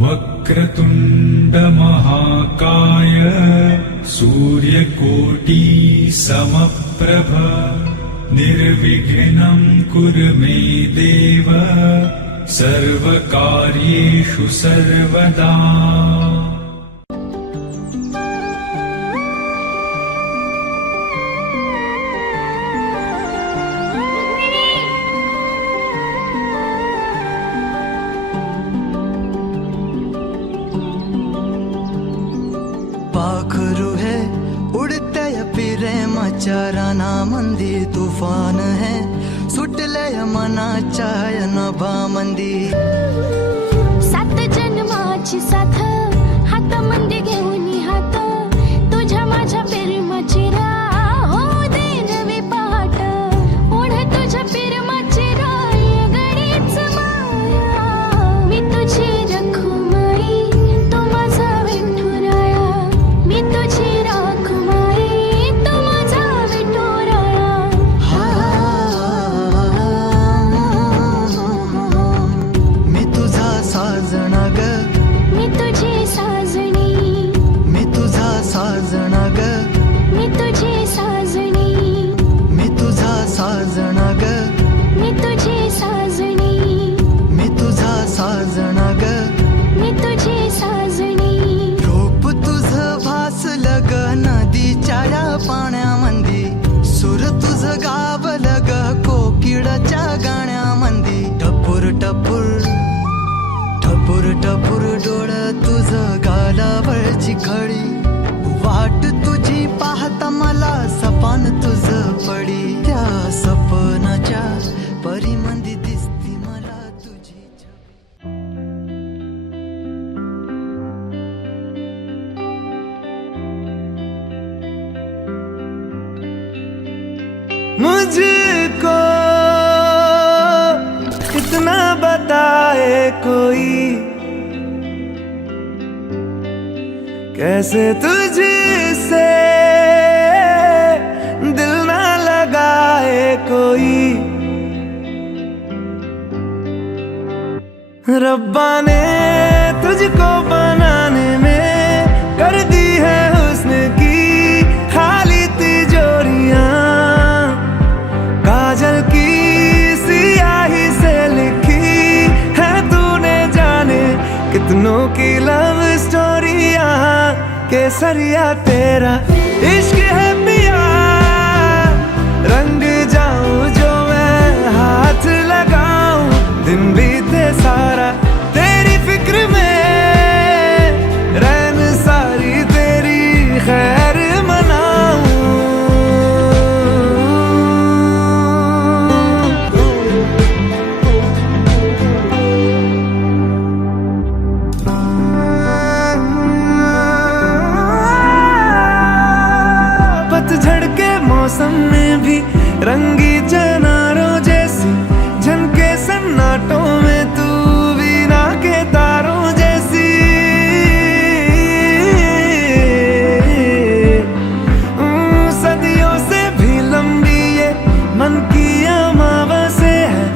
वक्रतुंड महाकाय सूर्यकोटि समप्रभ निर्विघ्नं कुरु मे देव सर्वकार्येषु सर्वदा। पाखरू है उड़ते फिरे मचाराना मंदी तूफान है सुटले मना चाय नभा मंदी सात जन्माची साथ हात मंदी घेऊन हात तुझ्या माझ्या प्रेमाची राह हो दे नवी पहाट ओढ तुझ्या प्रेमाची राय गडीच माया मी तुझी रखुमाई तू माझा विठुराया मी तुझी रखुमाई तू माझा विठुराया मी तुझा साजना ग मी तुझी साजणी मी तुझा साजना ग मी तुझी साजणी मी तुझा साजना ग मी तुझी साजणी मी तुझा साजना ग मी तुझी साजणी रूप तुझं भासलं ग नदीच्या या पाण्यामंदी सुर तुझं गावलं ग कोकिळाच्या गाण्यामंदी टपूर टपूर टपूर टपूर डोळं तुझं गालावरची खडी वाट तुझी पाहता मला सपान तुझं पडी त्या सपनाच्या परिमंदी दिसती मला तुझी छबी। मुझको कितना बताए कोई कैसे तुझसे दिल ना लगाए कोई रब्बा ने तुझको बनाने में कर दी है हुस्न की खाली तिजोरियां काजल की सियाही से लिखी है तूने जाने कितनों की लव स्टोरियां केसरिया तेरा इश्क है पिया रंग जाऊं जो मैं हाथ लगाऊं दिन बीते सारा तेरी फिक्र में रैन सारी तेरी खैर मनाऊं पतझड़ के मौसम में भी रंगी चनारों जैसी झनके सन्नाटों में तू बीना के तारों जैसी सदियों से भी लंबी ये मन की अमावस्या है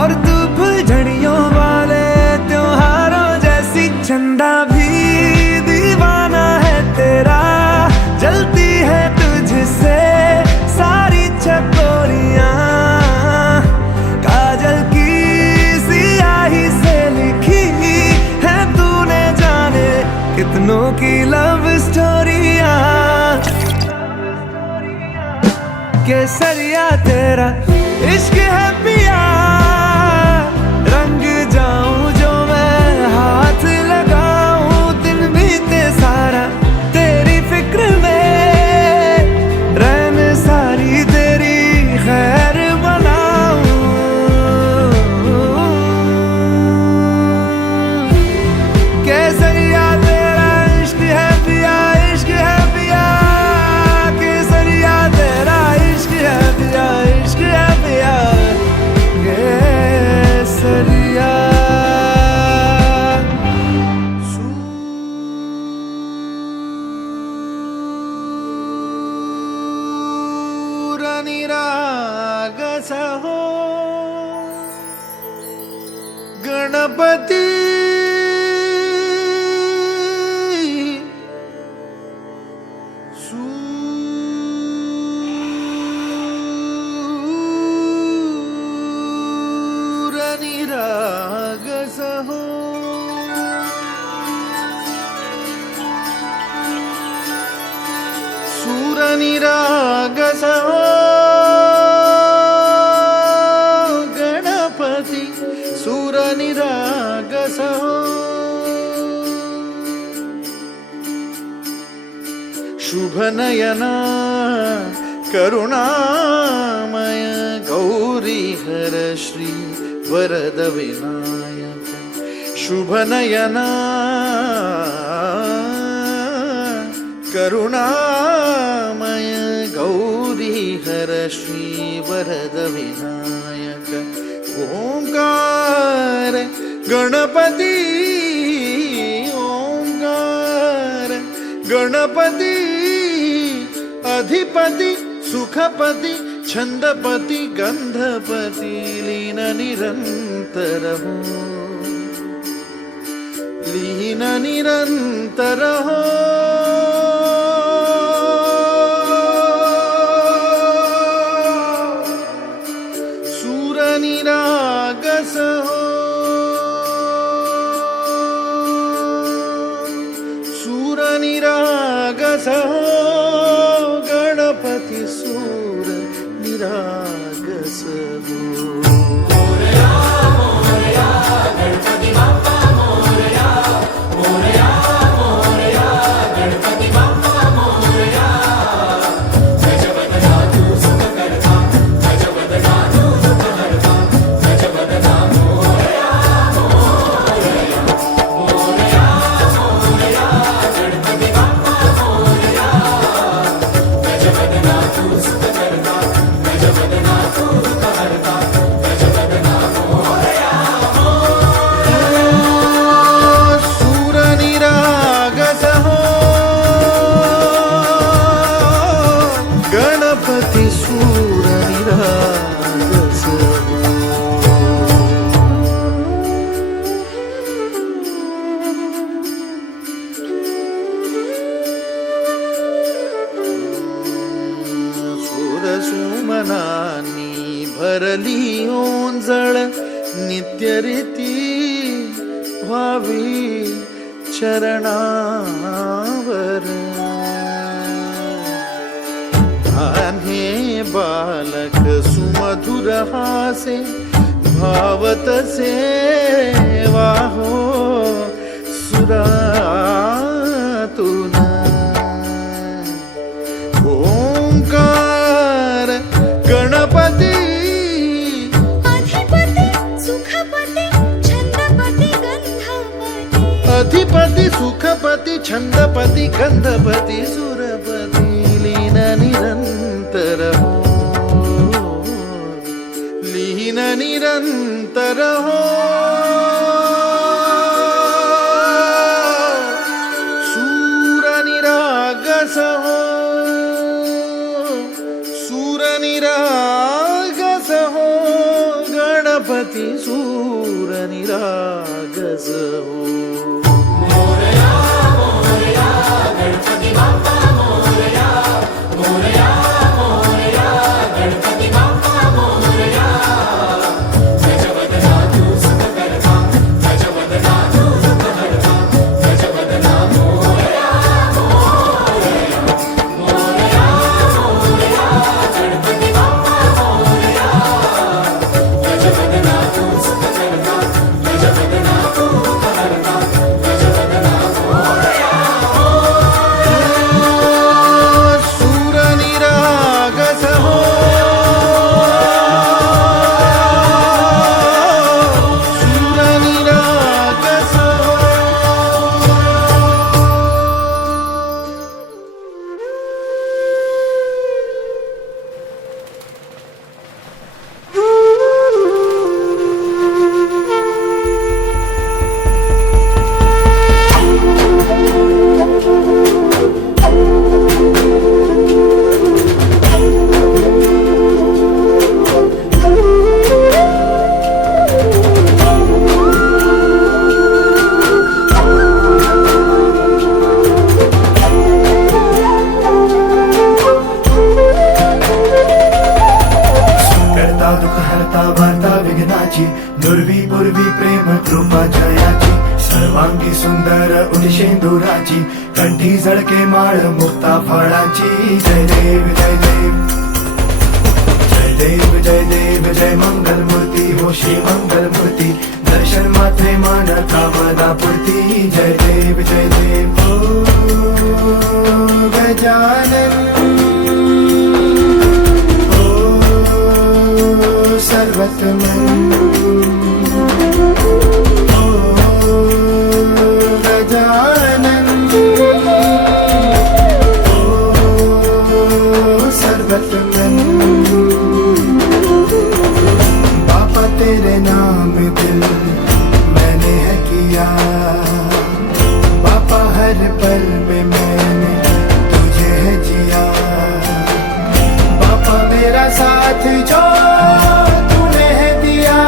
और तू फुलझड़ियों वाले त्योहारों जैसी चंदा भी दीवाना है तेरा जलती है तुझसे सारी चकोरियां काजल की सियाही से लिखी है तूने जाने कितनों की लव स्टोरियां केसरिया तेरा इश्क है पिया रंग जाऊं जो मैं हाथ लगाऊं दिन बीते सारा तेरी फिक्र में रैन सारी कसा हो गणपती सूरनिरागसहो सूरनिरागसहो गणपती सूरनिरागसहो शुभनयना करुणामय गौरीहर श्री वरद विनायक शुभनयना करुणामय गौरीहर श्री वरद विनायक ओंकार गणपती ओंकार गणपती अधिपति सुखपति छंदपति गंधपति लीन निरंतर हो लीन निरंतर हो सूरनिरागस हो सूरनिरागस हो गणपति सूर निरागस हो गणपति सूरनिरागस हो सुमनानी भरली ओंजळ नित्यरीती व्हावी चरणावर हे बालक सुमधुर हासे भावत सेवा हो सुरातुन ओंकार गणपती अधिपति सुखपति छंदपति गंधपति अधिपति सुखपति छंदपति गंधपति सुरपति लीन निरंतर हो लीन निरंतर हो सूरनिरागस हो सूरनिरागस हो गणपति सूरनिरागस हो नामाची, कंठी झळके माळ मुक्ता फळाची. जय देव जय देव जय देव जय देव जय मंगलमूर्ती हो श्री मंगलमूर्ती. दर्शन मात्रे मान कामना पूर्ती. जय देव जय देव ओ गजानन ओ सर्वतमन ओ गजानन ओ सर्वतमन. बापा तेरे नाम दिल मैंने है किया, बापा हर पल में मैंने तुझे है जिया. बापा मेरा साथ जो तूने है दिया,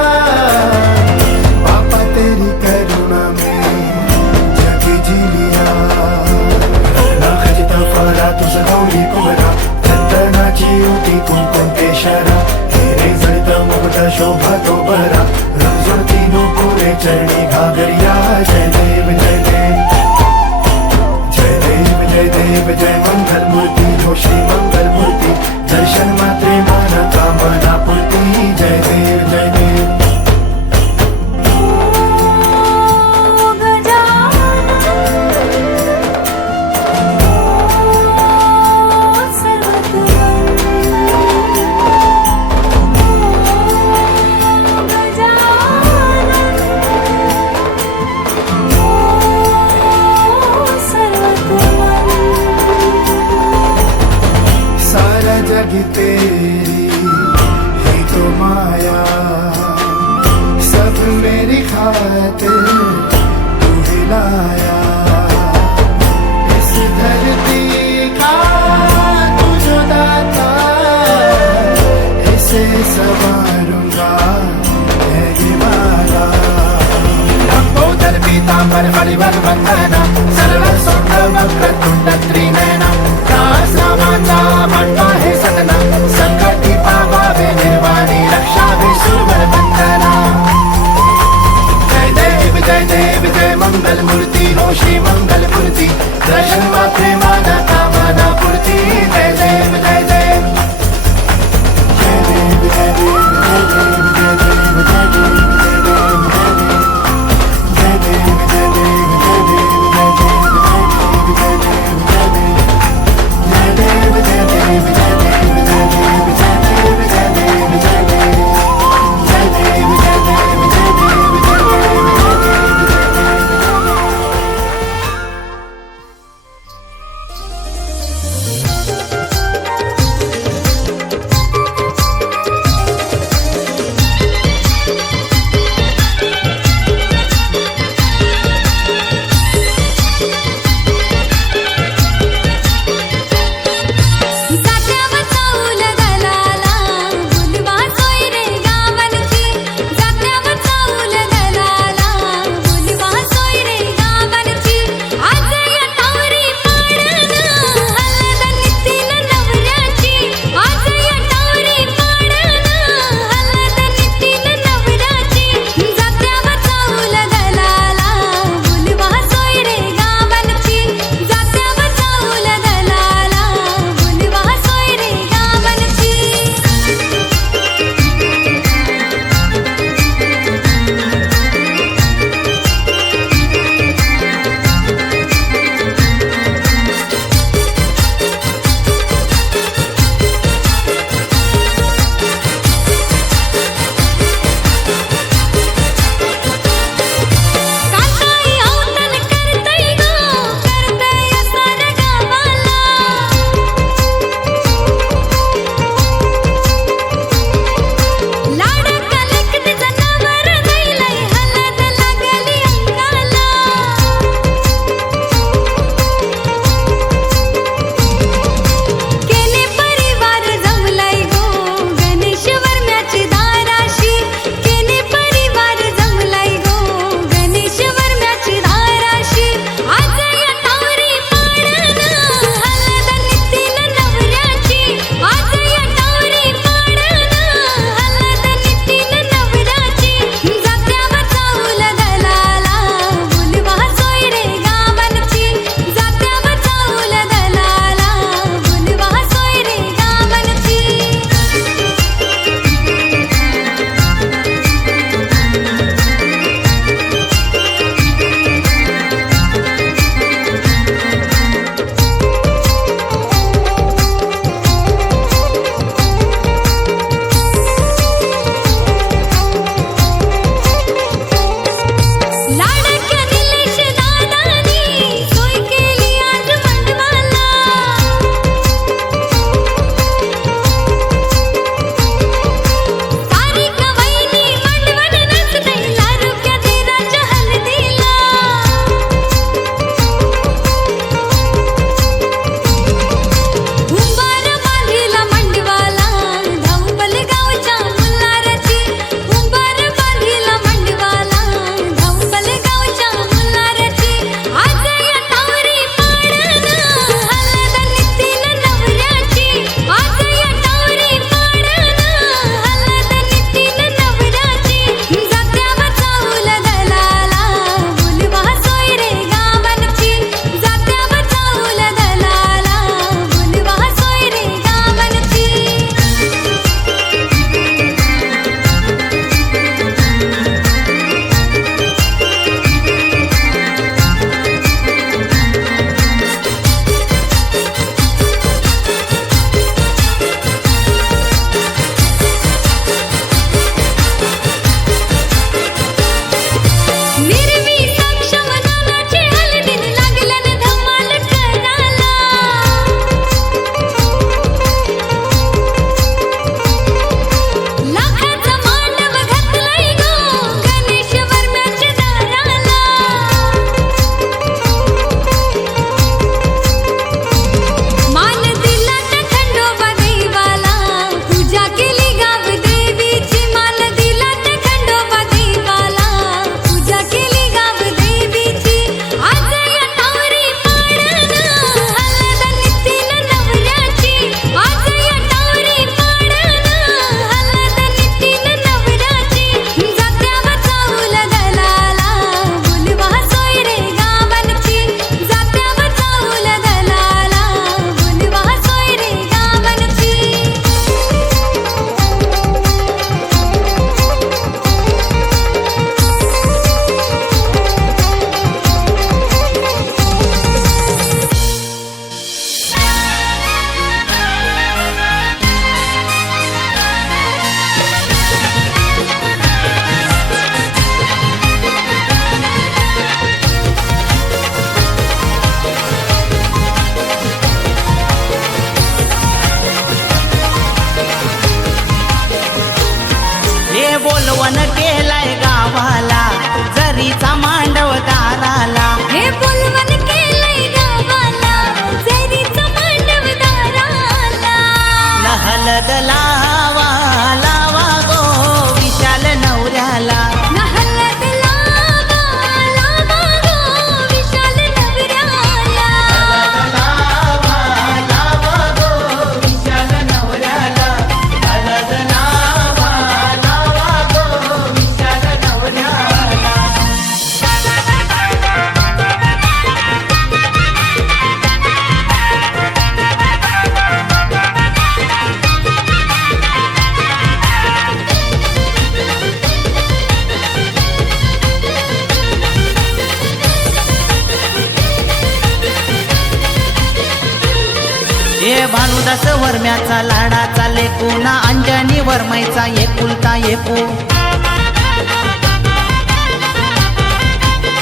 भानुदास वर्म्याचा लाडाचा लेकूना अंजनी वर्माईचा एकुलता एकू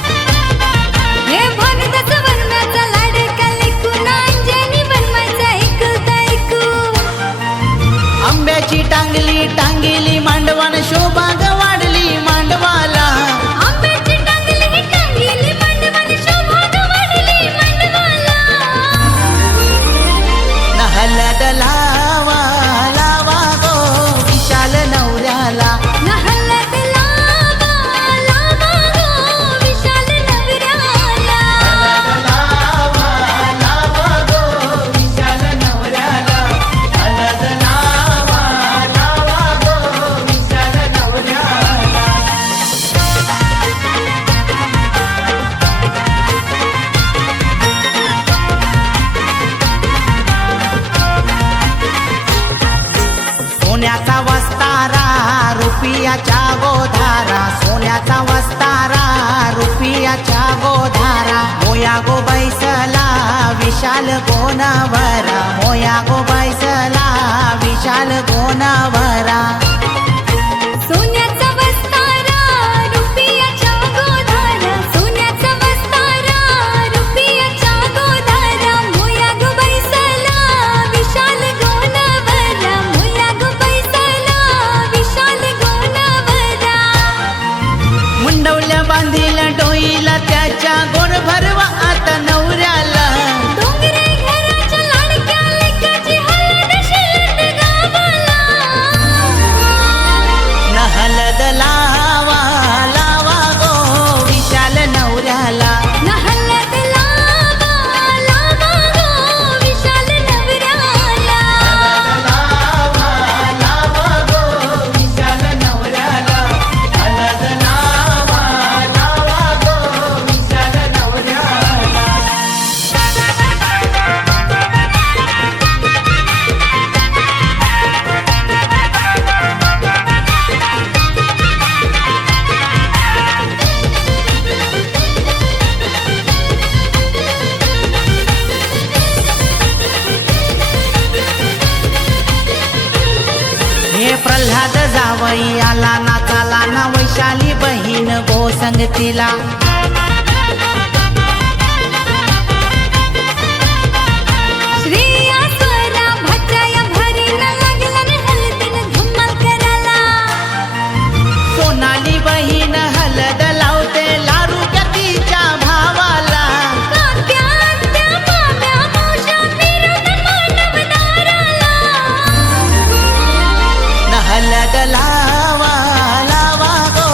हे भानुदास वर्म्याचा लाडका लेकूना अंजनी वर्माईचा एकुलता एकू आंब्याची टांगली टांगेली मांडवान शोभा ग वाढली मांडवाला आंब्याची टांगली टांगेली मांडवान शोभा ग वाढली मांडवाला हलद लावा लावा गो विशाल नवऱ्याला हलद लावा लावा गो विशाल नवऱ्याला लावा लावा गो विशाल नवऱ्याला हलद लावा लावा गो विशाल नवऱ्याला सोन्याचा वस्तारा रुपयाच्या गोधारा सोन्याचा वस्तारा रुपयाच्या गोधारा मोया गो बैसला विशाल गोनवरा मोया गो बैसला विशाल गोनवरा सोन्याचा वस्तारा रुपयाच्या गोधारा सोन्याचा वस्तारा रुपयाच्या गोधारा मोया गो बैसला विशाल गोनवरा मोया गो बैसला विशाल गोनवरा मुंडवल्या बांधील डोईला त्याच्या गोड भरवा आता नवऱ्याला डोंगरे घराच्या लाडक्या लेकाची हलद शिलद गावाला न हलद लावा लावा गो विशाल नवऱ्याला हलद लावा लावा गो विशाल नवऱ्याला लावा लावा गो विशाल नवऱ्याला हलद लावा लावा गो विशाल नवऱ्याला हे प्रल्हाद जावई आला ना चाला ना वैशाली बहीण गो संगतीला श्रेया स्वरा भटाया भरीन लागला न हलदीन धम्माल करायला सोनाली बहीण हलद लावते लारू तिच्या भावाला कात्या त्या माम्या मावश्या फिरून मांडवदाराला न हलद लावा लावा गो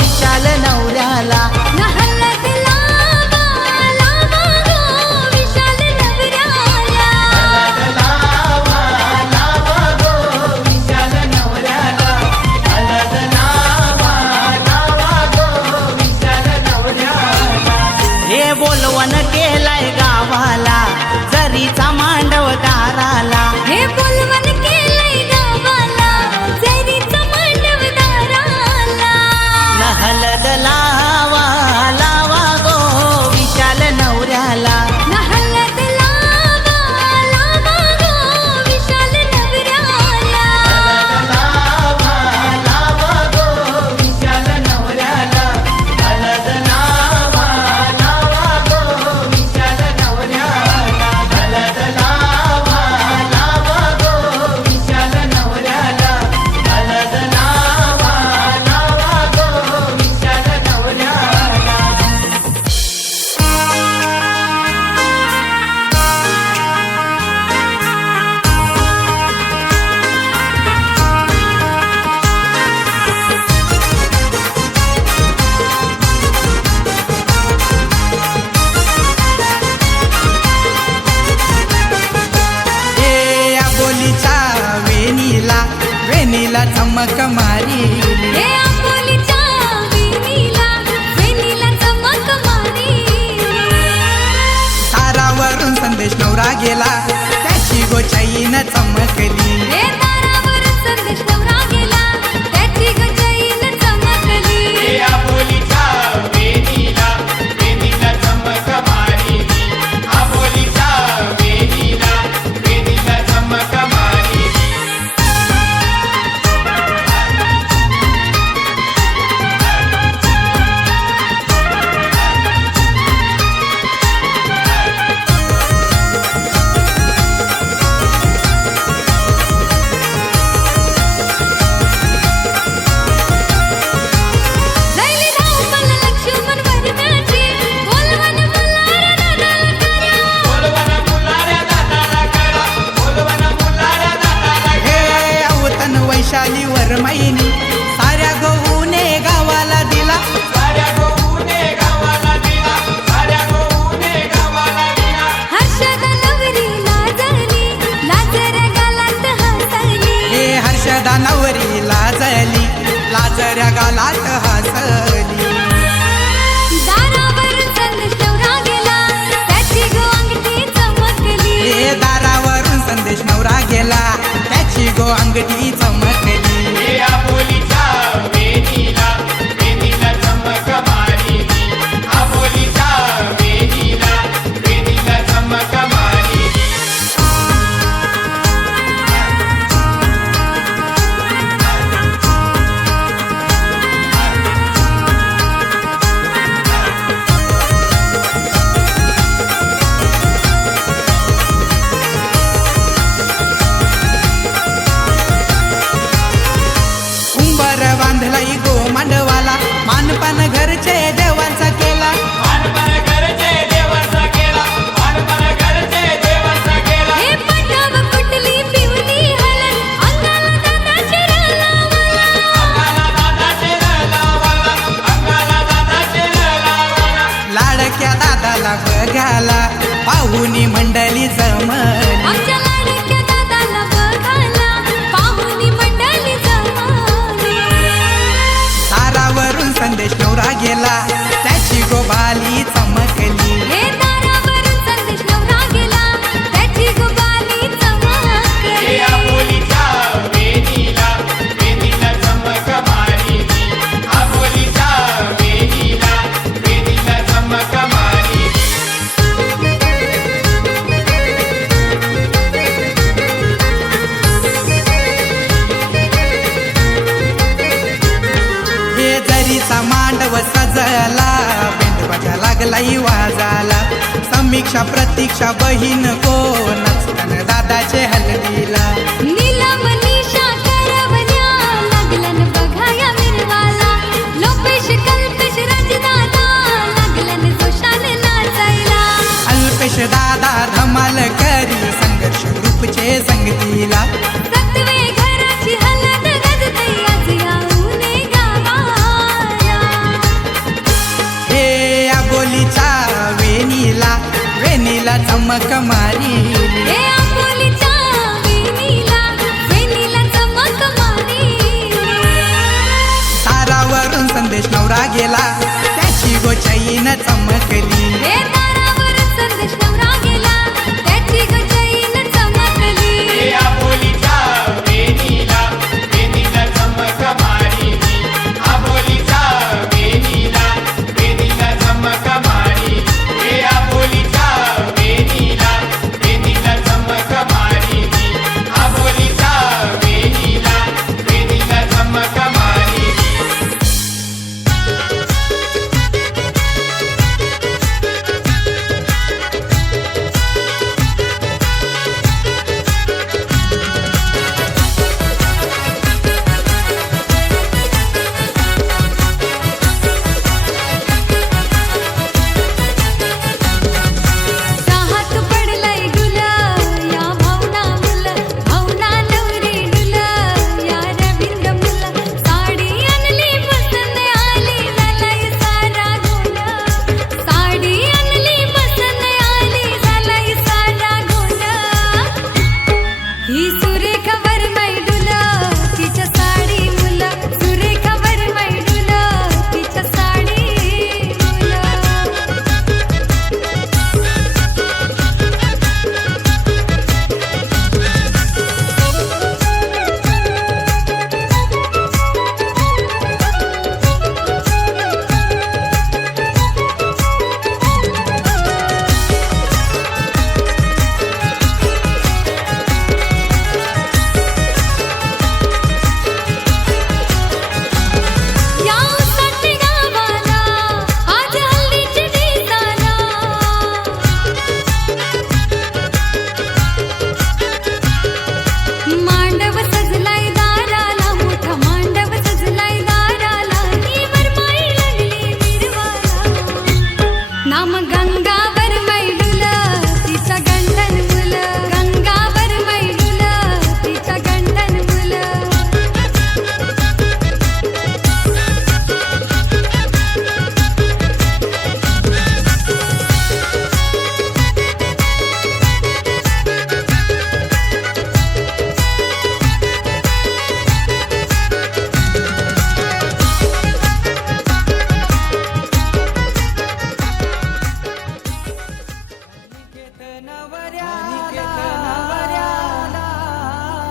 विशाल नवऱ्याला हलद लावा लावा गो विशाल नवऱ्याला लावा लावा गो विशाल नवऱ्याला हलद लावा लावा गो विशाल नवऱ्याला हे बोलवण केलंय गावाला जरीचा मांडव दाराला हे बोलवण केलंय गावाला जरीचा मांडवदाराला न हलद लावा लावा गो विशाल नवऱ्याला हलद लावा लावा गो विशाल नवऱ्याला लावा लावा गो विशाल नवऱ्याला हलद लावा लावा गो विशाल नवऱ्याला हलद लावा लावा गो विशाल नवऱ्याला हलद लावा लावा गो विशाल नवऱ्याला हे या बोलीचा वेणीला चमक मारी हे आंबोलीच्या वेणीला चमक मारी तारावरून संदेश नवरा गेला त्याची गोचाईन चमकली हे तारावर संदेश नवरा गेला त्याची गजईन चमकली आबोलीचा वेणीला चमक मारी आबोलीचा वेणीला अंगठी चमकली हे आबोलीच्या वेणीला वेणीला चमक मारिली आबोलीच्या वेणीला चमक मारिली कुंभार बांधलाई गो मांडवाला मानपान घरचे देवांचा केला मानपण घरचे देवाचा केला मानपण घरचे देवाचा केला हे पाटाव कुटली पिवली हलन अंगाला दादाचे लावला अंगाला दादाचे लावाला अंगाला दादाचे लावाला लाडक्या दादाला बघाला पाहुणी मंडळी जमली आमच्या लाडक्या दादाला बघायला पाहुणी मंडळी जमली तारावरून संदेश नवरा गेला त्याची गोबाली चमकली हे दारावरून संदेश नवरा गेला त्याची गुबाली हे चमकली आबोलीच्या वेणीला चमक मारिली आबोलीच्या वेणीला चमक मारिली हे जरीचा मांडव सजला बेंडवाजा लागलाई वाजाला समीक्षा प्रतीक्षा बहीण कोण दादाचे हलदीला नीलम निशा करवल्या लागलन बघाया मिरवाला लोपेश कल्पेश राजदादा लागलन जोशाने नाचायला अल्पेश दादा धमाल करी संघर्ष ग्रुपचे संगतीला सत्वे घराची हलद गजते आज याऊने गावाला हे आबोलीच्या वेणीला चमक मारिली हे आपोलीच्या वेणीला चमक मारिली तारावरून संदेश नवरा गेला त्याची गोचैन चमकली हे दारावरून संदेश नवरा गेला त्याची गजईन चमकली हे आबोलीच्या वेणीला चमक मारिली आबोलीच्या वेणीला चमक मारिली हे आबोलीच्या वेणीला चमक मारिली आबोलीच्या वेणीला चमक मारिली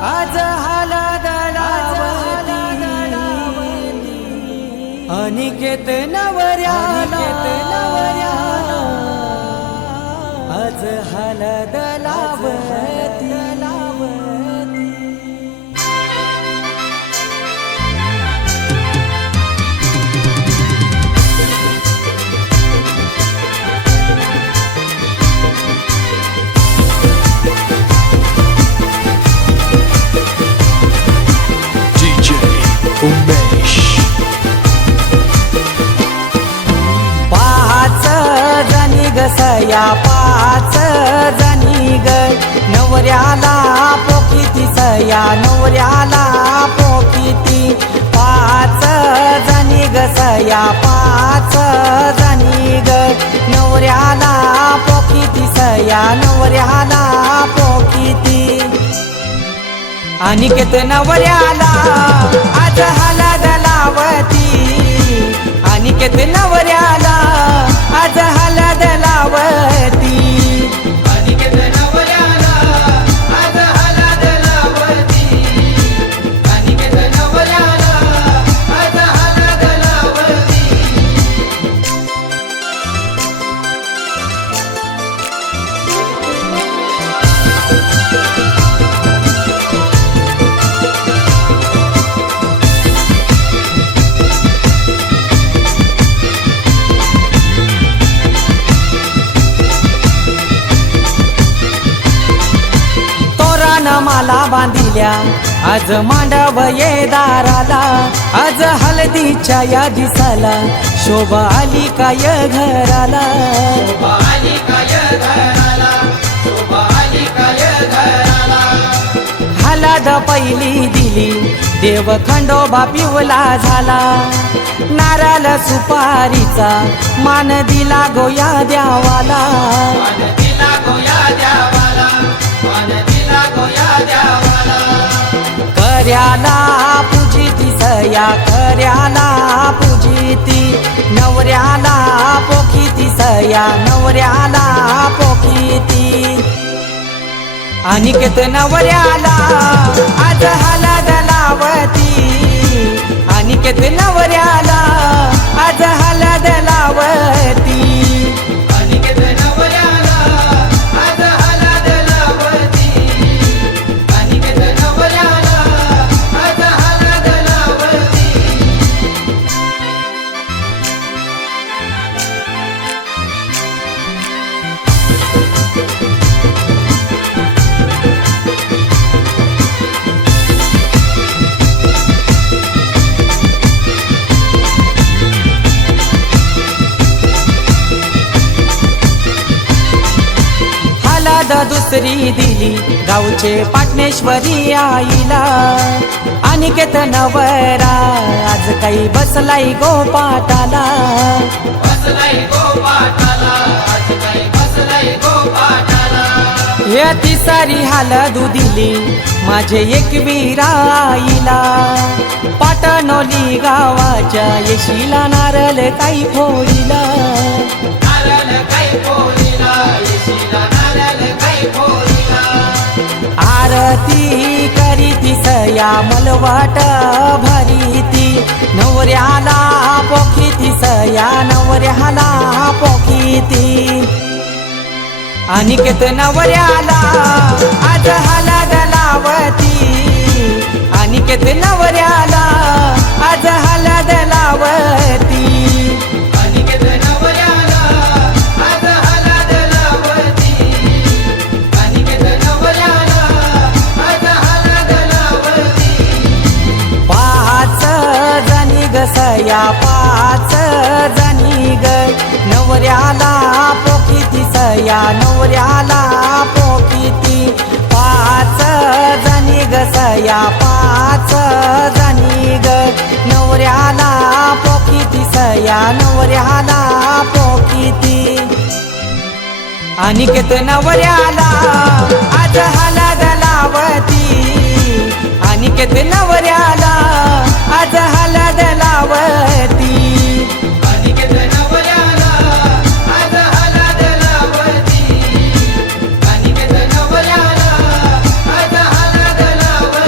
आज हळद लावती अनिकेत नवऱ्याला आज हळद लावती DJ Umesh. पाच जणी ग सया पाच जणी ग नवऱ्याला पोकिती सया नवऱ्याला पोकिती पाच जणी ग सया पाच जणी ग नवऱ्याला पोकिती सया नवऱ्याला पोकिती अनिकेत नवऱ्याला आज हळद लावती अनिकेत नवऱ्याला आज हळद लावती अनिकेत नवऱ्याला आज हळद लावती अनिकेत नवऱ्याला आज हळद लावती माला बांधिल्या आज मांडव ये दाराला आज हळदीच्या या दिसाला शोभा आली काय घराला हळद पहिली दिली देव खंडोबा पिवला झाला नारळ सुपारीचा मान दिला गोया द्यावाला कर्याला पूजिती सया कर्याला पूजिती नवऱ्याला पोखिती सया नवऱ्याला पोखिती अनिकेत नवऱ्याला आज हळद लावती अनिकेत नवऱ्याला आज हळद लावती अनिकेत नवऱ्याला आज हळद लावती अनिकेत नवऱ्याला आज हळद लावती हळद दुसरी दिली गावचे पाटणेश्वरी आईला अनिकेत नवरा आज काही बसलाई गोपाटाला या तिसारी हळद दिली माझे एकवीर आईला पाटणोली गावाच्या येशीला नारळ काही फोडीला आरती करीती सया मलवाट भरीती नवऱ्याला पोखिती सया नवऱ्याला पोखिती अनिकेत नवऱ्याला आज हळद लावती अनिकेत नवऱ्याला आज हळद लावती अनिकेत नवऱ्याला आज हळद लावती अनिकेत नवऱ्याला आज हळद लावती पाच जणी ग सया पाच जणी ग नवऱ्याला पोखिती सया नवऱ्याला पोखिती पाच जणी ग सया पाच जणी ग नवऱ्याला पोखिती सया नवऱ्याला पोखिती अनिकेत नवऱ्याला आज हळद लावती अनिकेत नवऱ्याला आज हळद लावती अनिकेत नवऱ्याला आज हळद लावती अनिकेत नवऱ्याला आज हळद लावती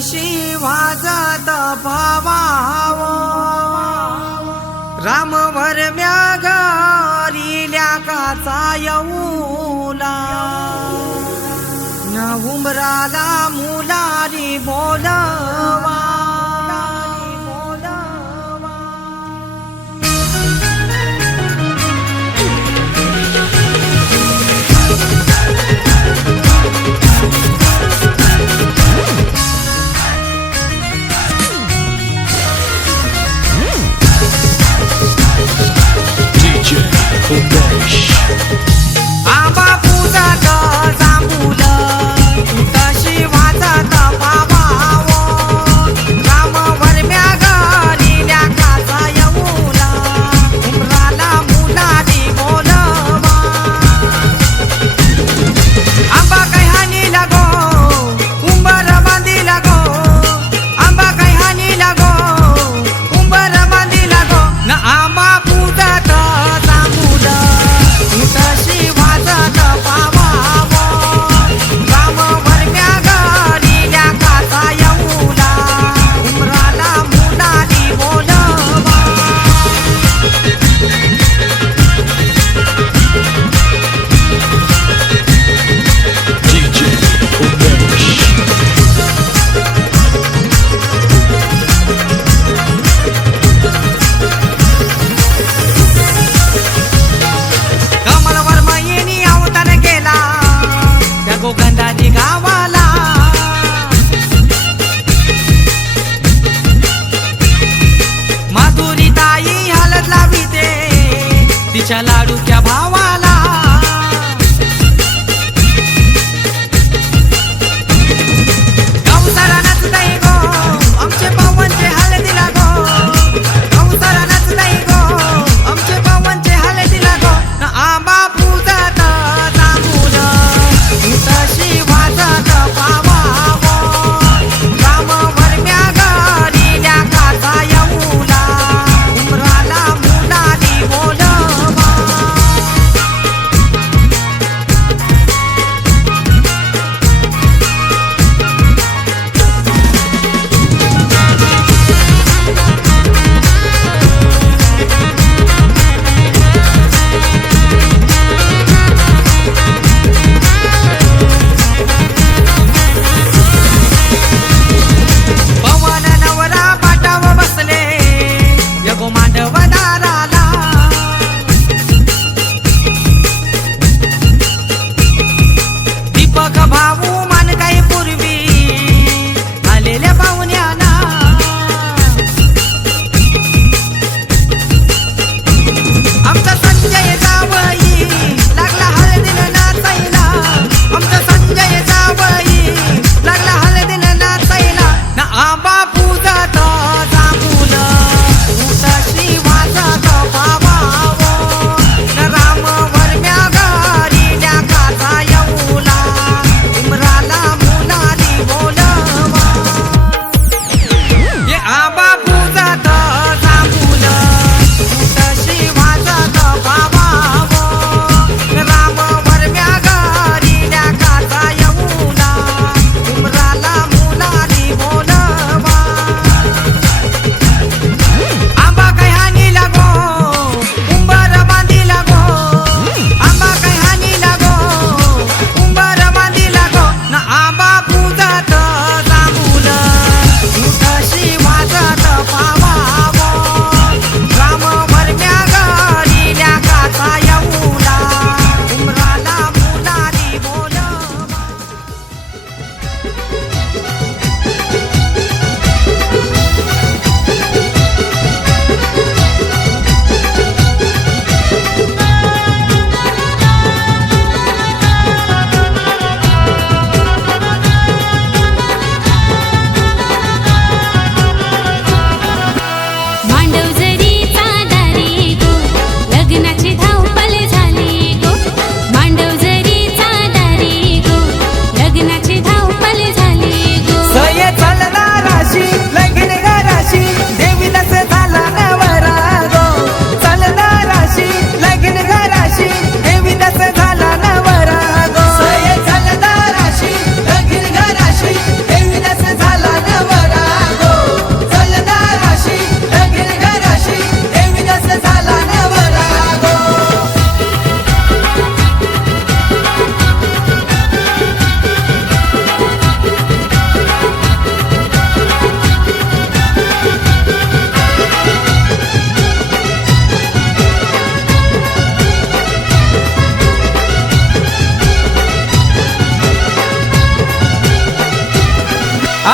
तशी वाजत भावाव राम वरम्या घरील्या काचा येऊला न उंबराला मुलारी बोलवा आंबा पूजात जांभूल तशी वाजत भावाव राम वरम्या घरील्या काचा येऊला उमराला मुलारी बोलवा आंबा काही हानी लागो उंबर बांधी लागो आंबा काही हानी लागो उंबर बांधी लागो न आंबा पूजात जांभूल तशी वाजत भावाव राम वरम्या घरील्या काचा येऊला उमराला मुलारी बोलवा कमलवर मयिनी अवतार केला त्या गोगंधाजी गावाला माधुरी ताई हलत लाविते तिच्या लाडूच्या भावाला गवसाला नाचताई गो आमचे पावनचे हळदीला गो गवसाला नाचताई गो आमचे पावनचे हळदीला गो न आंबा पूजत जांभूल तशी वाजत भावाव राम वरम्या घरील्या काचा येऊला उमराला मुलारी बोलवा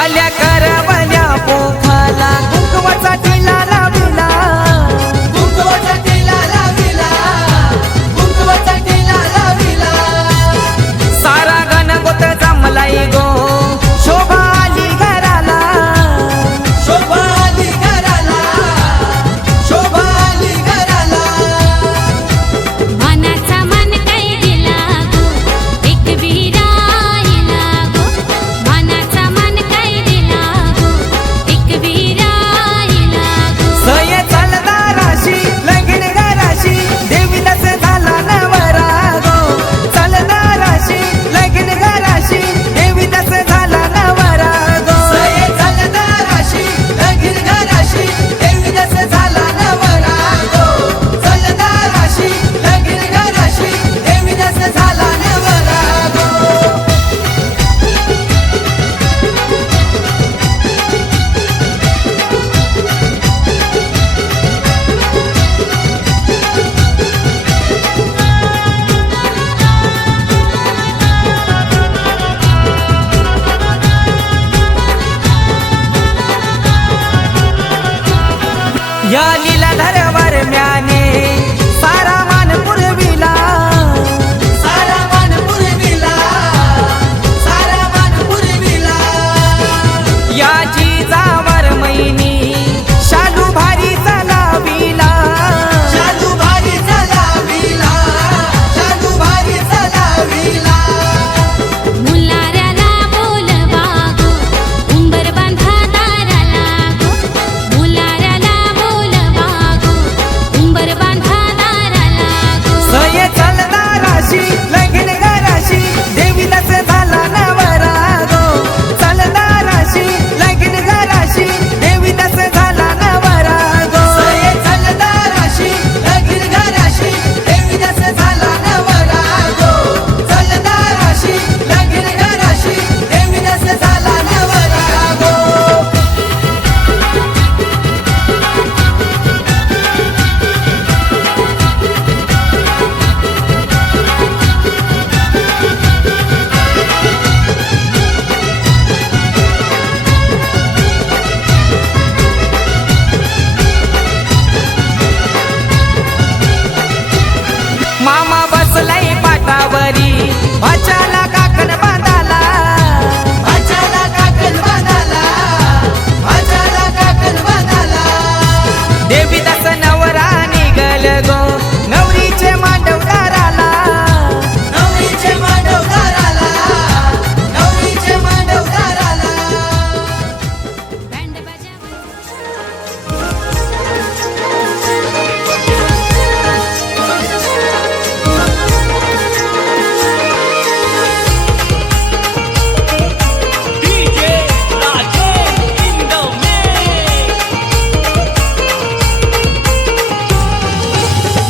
आल्या करवल्या पोखाला कुंकवाचा टिला लाविला कुंकवाचा टिला लाविला कुंकवाचा टिला लाविला सारा गणगोत जमलाय गो शोभा आली घराला शोभा आली घराला शोभा आली घराला मनाचा मन काय दिला गो एक विराईला गो मनाचा मन काय दिला गो एक विराईला गो सय चालदाराशी लगीन घराशी देवीदास झाला नवरा गो चालदाराशी लगीन घराशी देवीदास झाला नवरा गो सय चालदाराशी लगीन घराशी देवीदास झाला नवरा गो चालदाराशी लगीन घराशी देवीदास झाला नवरा गो या लीलाधरवर म्याने सारा मान पुरविला सारा मान पुरविला सारा मान पुरविला या जिजावर मैनी शालू भारी चलाविला शालू भारी चलाविला शालू भारी चलाविला मुलाऱ्याला बोलवा गो उंबर बांधा दाराला गो मुलाऱ्याला बोलवा गो उंबर बांधा दाराला गो सय चालदाराशी लगीन घराशी देवीदास झाला नवरा गो चालदाराशी लगीन घराशी देवीदास झाला नवरा गो सय चालदाराशी लगीन घराशी देवीदास झाला नवरा गो चालदाराशी लगीन घराशी देवीदास झाला नवरा गो मामा बसलाय पाटावरी भाच्याला काकण बांधाला भाच्याला काकण बांधाला भाच्याला काकण बांधाला देवीदास नवरा निघल गो नवरीचे मांडवदाराला नवरीचे मांडवदाराला नवरीचे मांडवदाराला बँड बजावा DJ Rajesh in the mix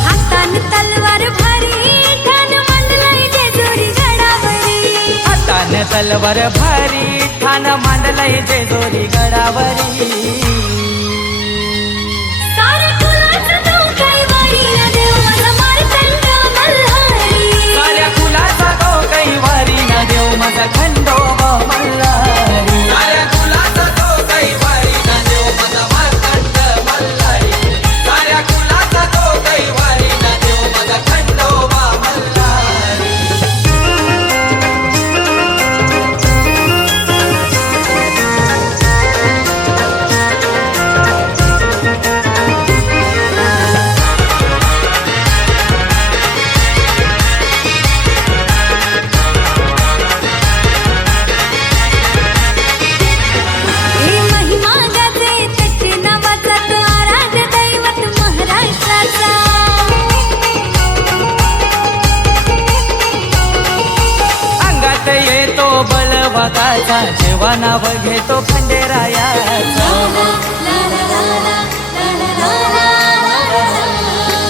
हातान तलवार भारी ठाण मांडलंय जेजुरी गडावरी हाताने तलवार भारी ठाण मांडलंय जेजुरी गडावरी सारे कुलाचं तो काय वारी न देव मला मारतंड मल्हारी साऱ्या कुलाचा तो कैवारी ना देव माझा खंडोबा मल्हारी साऱ्या कुलाचा तो कैवारी ना देव माझा मार्तंड मल्हारी साऱ्या कुलाचा तो कैवारी ना देव माझा खंडोबा मल्हारी हे महिमा गाजे त्याचे नावाचा तो आराध्य दैवत महाराष्ट्राचा अंगात येतो बळवागाचा जेव्हा नाव घेतो खंडेरायाचा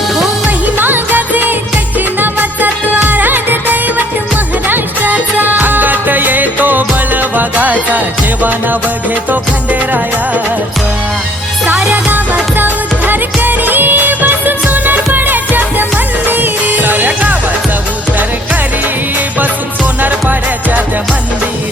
हो महिमा गाजे त्याचे नावाचा तो आराध्य दैवत महाराष्ट्राचा अंगात येतो बळवागाचा जेव्हा नाव घेतो खंडेरायाचा साऱ्या गावाचा उद्धार करी बसून सोनार पड्याच्या त्या मंदिरी साऱ्या गावाचा उद्धार करी बसून सोनार पाड्याच्या त्या मंदिरी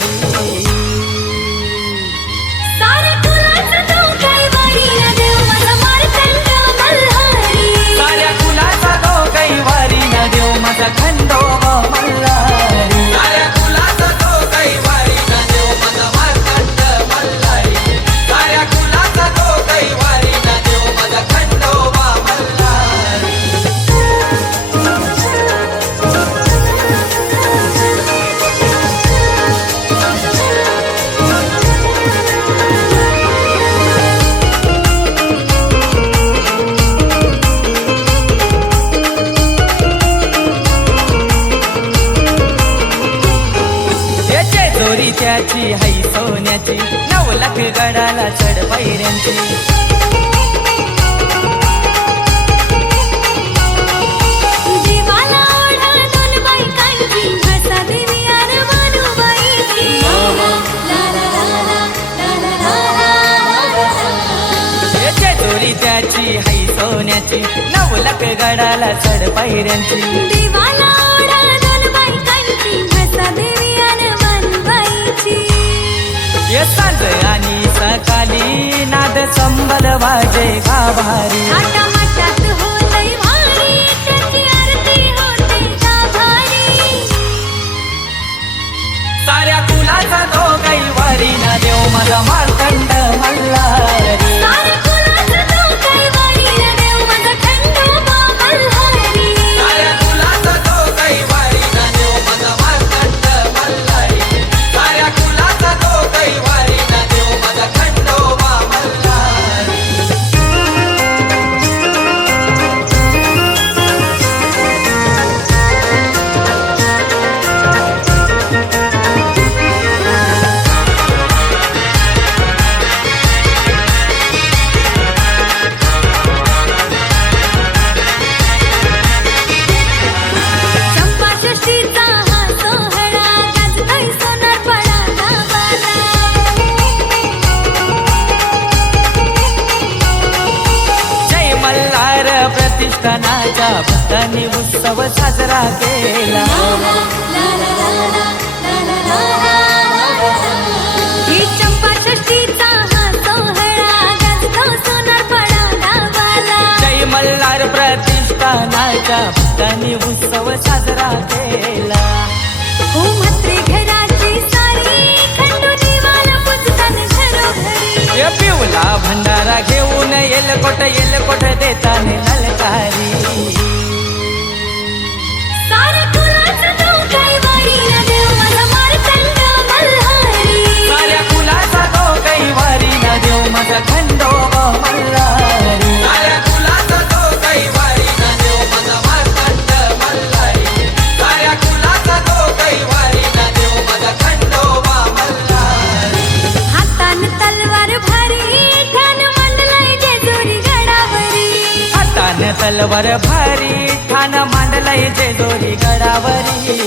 त्याची हाई सोन्याची 9 लाख गडाला चढ पायऱ्यांची देवाला ओढा दोन बायकांची हसा देवी आणि मानुबाईची ला ला ला ला ला ला ला जेजुरी त्याची हाई सोन्याची 9 लाख गडाला चढ पायऱ्यांची देवाला ओढा दोन बायकांची हसा देवी आणि मानुबाईची सांज आणि सकाळी नाद संबल वाजे गाभारी थाटामाटात होतंय भारी त्याची आरती होते गाभारी साऱ्या कुलाचा तो कैवारी ना देव माझा मार्तंड मल्हारी साऱ्या कुलाचा तो कैवारी ना देव माझा खंडोबा मल्हारी साऱ्या कुलाचा तो कैवारी ना देव माझा मार्तंड मल्हारी साऱ्या कुलाचा तो कैवारी ना देव माझा खंडोबा मल्हारी चंपाषष्ठीचा हा सोहळा गाजतोय सोनारपाडा गावाला जय मल्हार प्रतिष्ठानाच्या भक्तांनी उत्सव साजरा केला ही चंपाषष्ठीचा हा सोहळा गाजतो सोनारपाडा गावाला जय मल्हार प्रतिष्ठानाच्या भक्तांनी उत्सव साजरा केला हो म्हात्रे घराची सारी खंडू देवाला पूजतान घरोघरी पिवला भंडारा घेऊन येलकोट देताने ललकारी साऱ्या कुलाचा तो कैवारी ना देव माझा मार्तंड मल्हारी साऱ्या कुलाचा तो कैवारी ना देव माझा खंडोबा मल्हारी साऱ्या कुलाचा तो कैवारी ना देव माझा मार्तंड मल्हारी साऱ्या कुलाचा तो कैवारी ना देव माझा खंडोबा मल्हारी हातान तलवार भारी ठाण मांडलंय जेजुरी गडावरी हाताने तलवार भारी ठाण मांडलंय जेजुरी गडावरी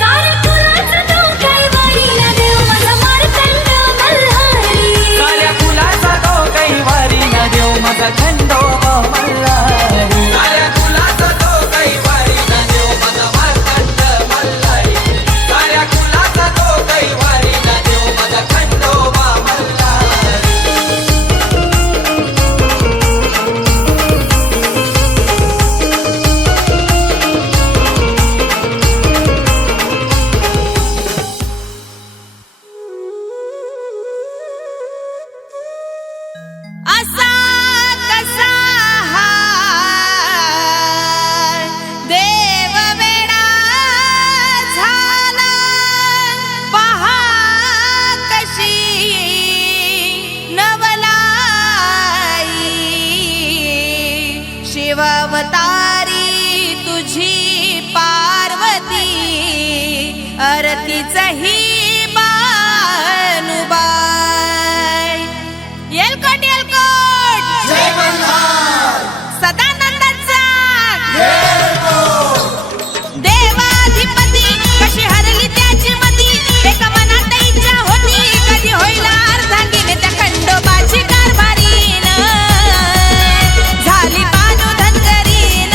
साऱ्या कुलाचा तो कैवारी ना देव माझा मार्तंड मल्हारी साऱ्या कुलाचा तो कैवारी ना देव माझा खंडोबा मल्हारी साऱ्या कुलाचा तो कैवारी ना देव माझा मार्तंड मल्हारी साऱ्या कुलाचा तो कैवारी ना देव माझा खंडोबा मल्हारी असा कसा हा देव वेडा झाला पहा कशी नवलाई शिवावतारी तुझी पार्वती अरतीचही बानुबाई येलकोट सदानंदाचा देवाधिपती कशी हरली त्याची मती एका मनात इच्छा होती कधी होईल अर्धांगिनी त्या खंडोबाची कारभारीन झाली बानू धनगरीन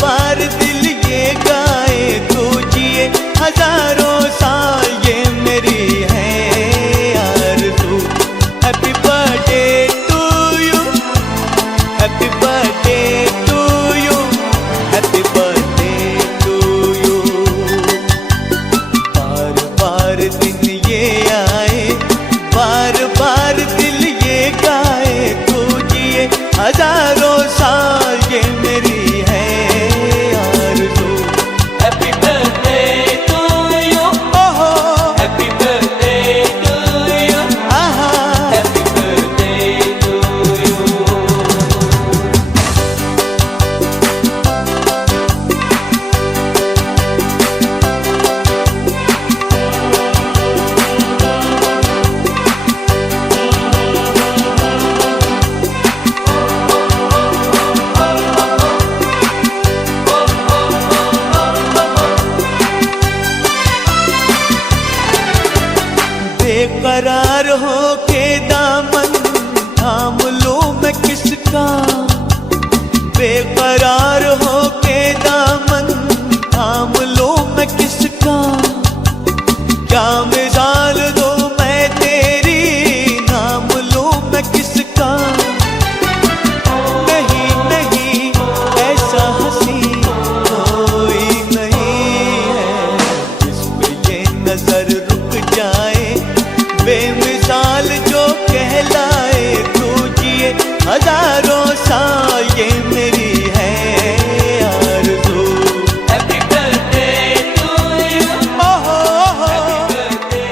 बार दिल ये गाए तू जिए हजारों साल ये मेरी है आरज़ू। Happy birthday to you, happy birthday to you, happy birthday to you. बार बार दिन ये आए, बार बार दिल ये गाए तू जिए हजारों साल ये मेरी है आरज़ू। हैप्पी बर्थडे टू यू, ओहो हैप्पी बर्थडे टू यू, आहा हैप्पी बर्थडे टू यू। बेकरार हो के दामन थाम लूं मैं किसका, बेकरार हो के दामन थाम लूं मैं किसका। क्या मिसाल दो मैं तेरी, नाम लूं मैं किसका। नहीं नहीं ऐसा हंसी कोई नहीं है जिस पे ये नजर रुक जाए, बेमिसाल जो कहलाए तू जिए हजारों साल ये मेरी है आरज़ू। हैप्पी बर्थडे टू यू, ओहो हैप्पी बर्थडे।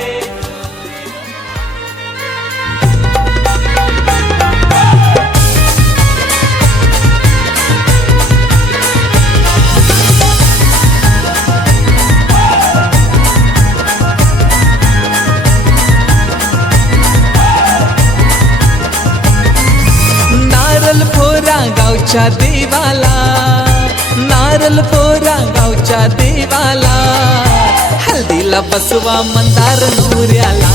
नारळ फोरा गावच्या देवाला, नारळ फोरा गावच्या देवाला, हल्दीला बसवा मंदार नवऱ्याला,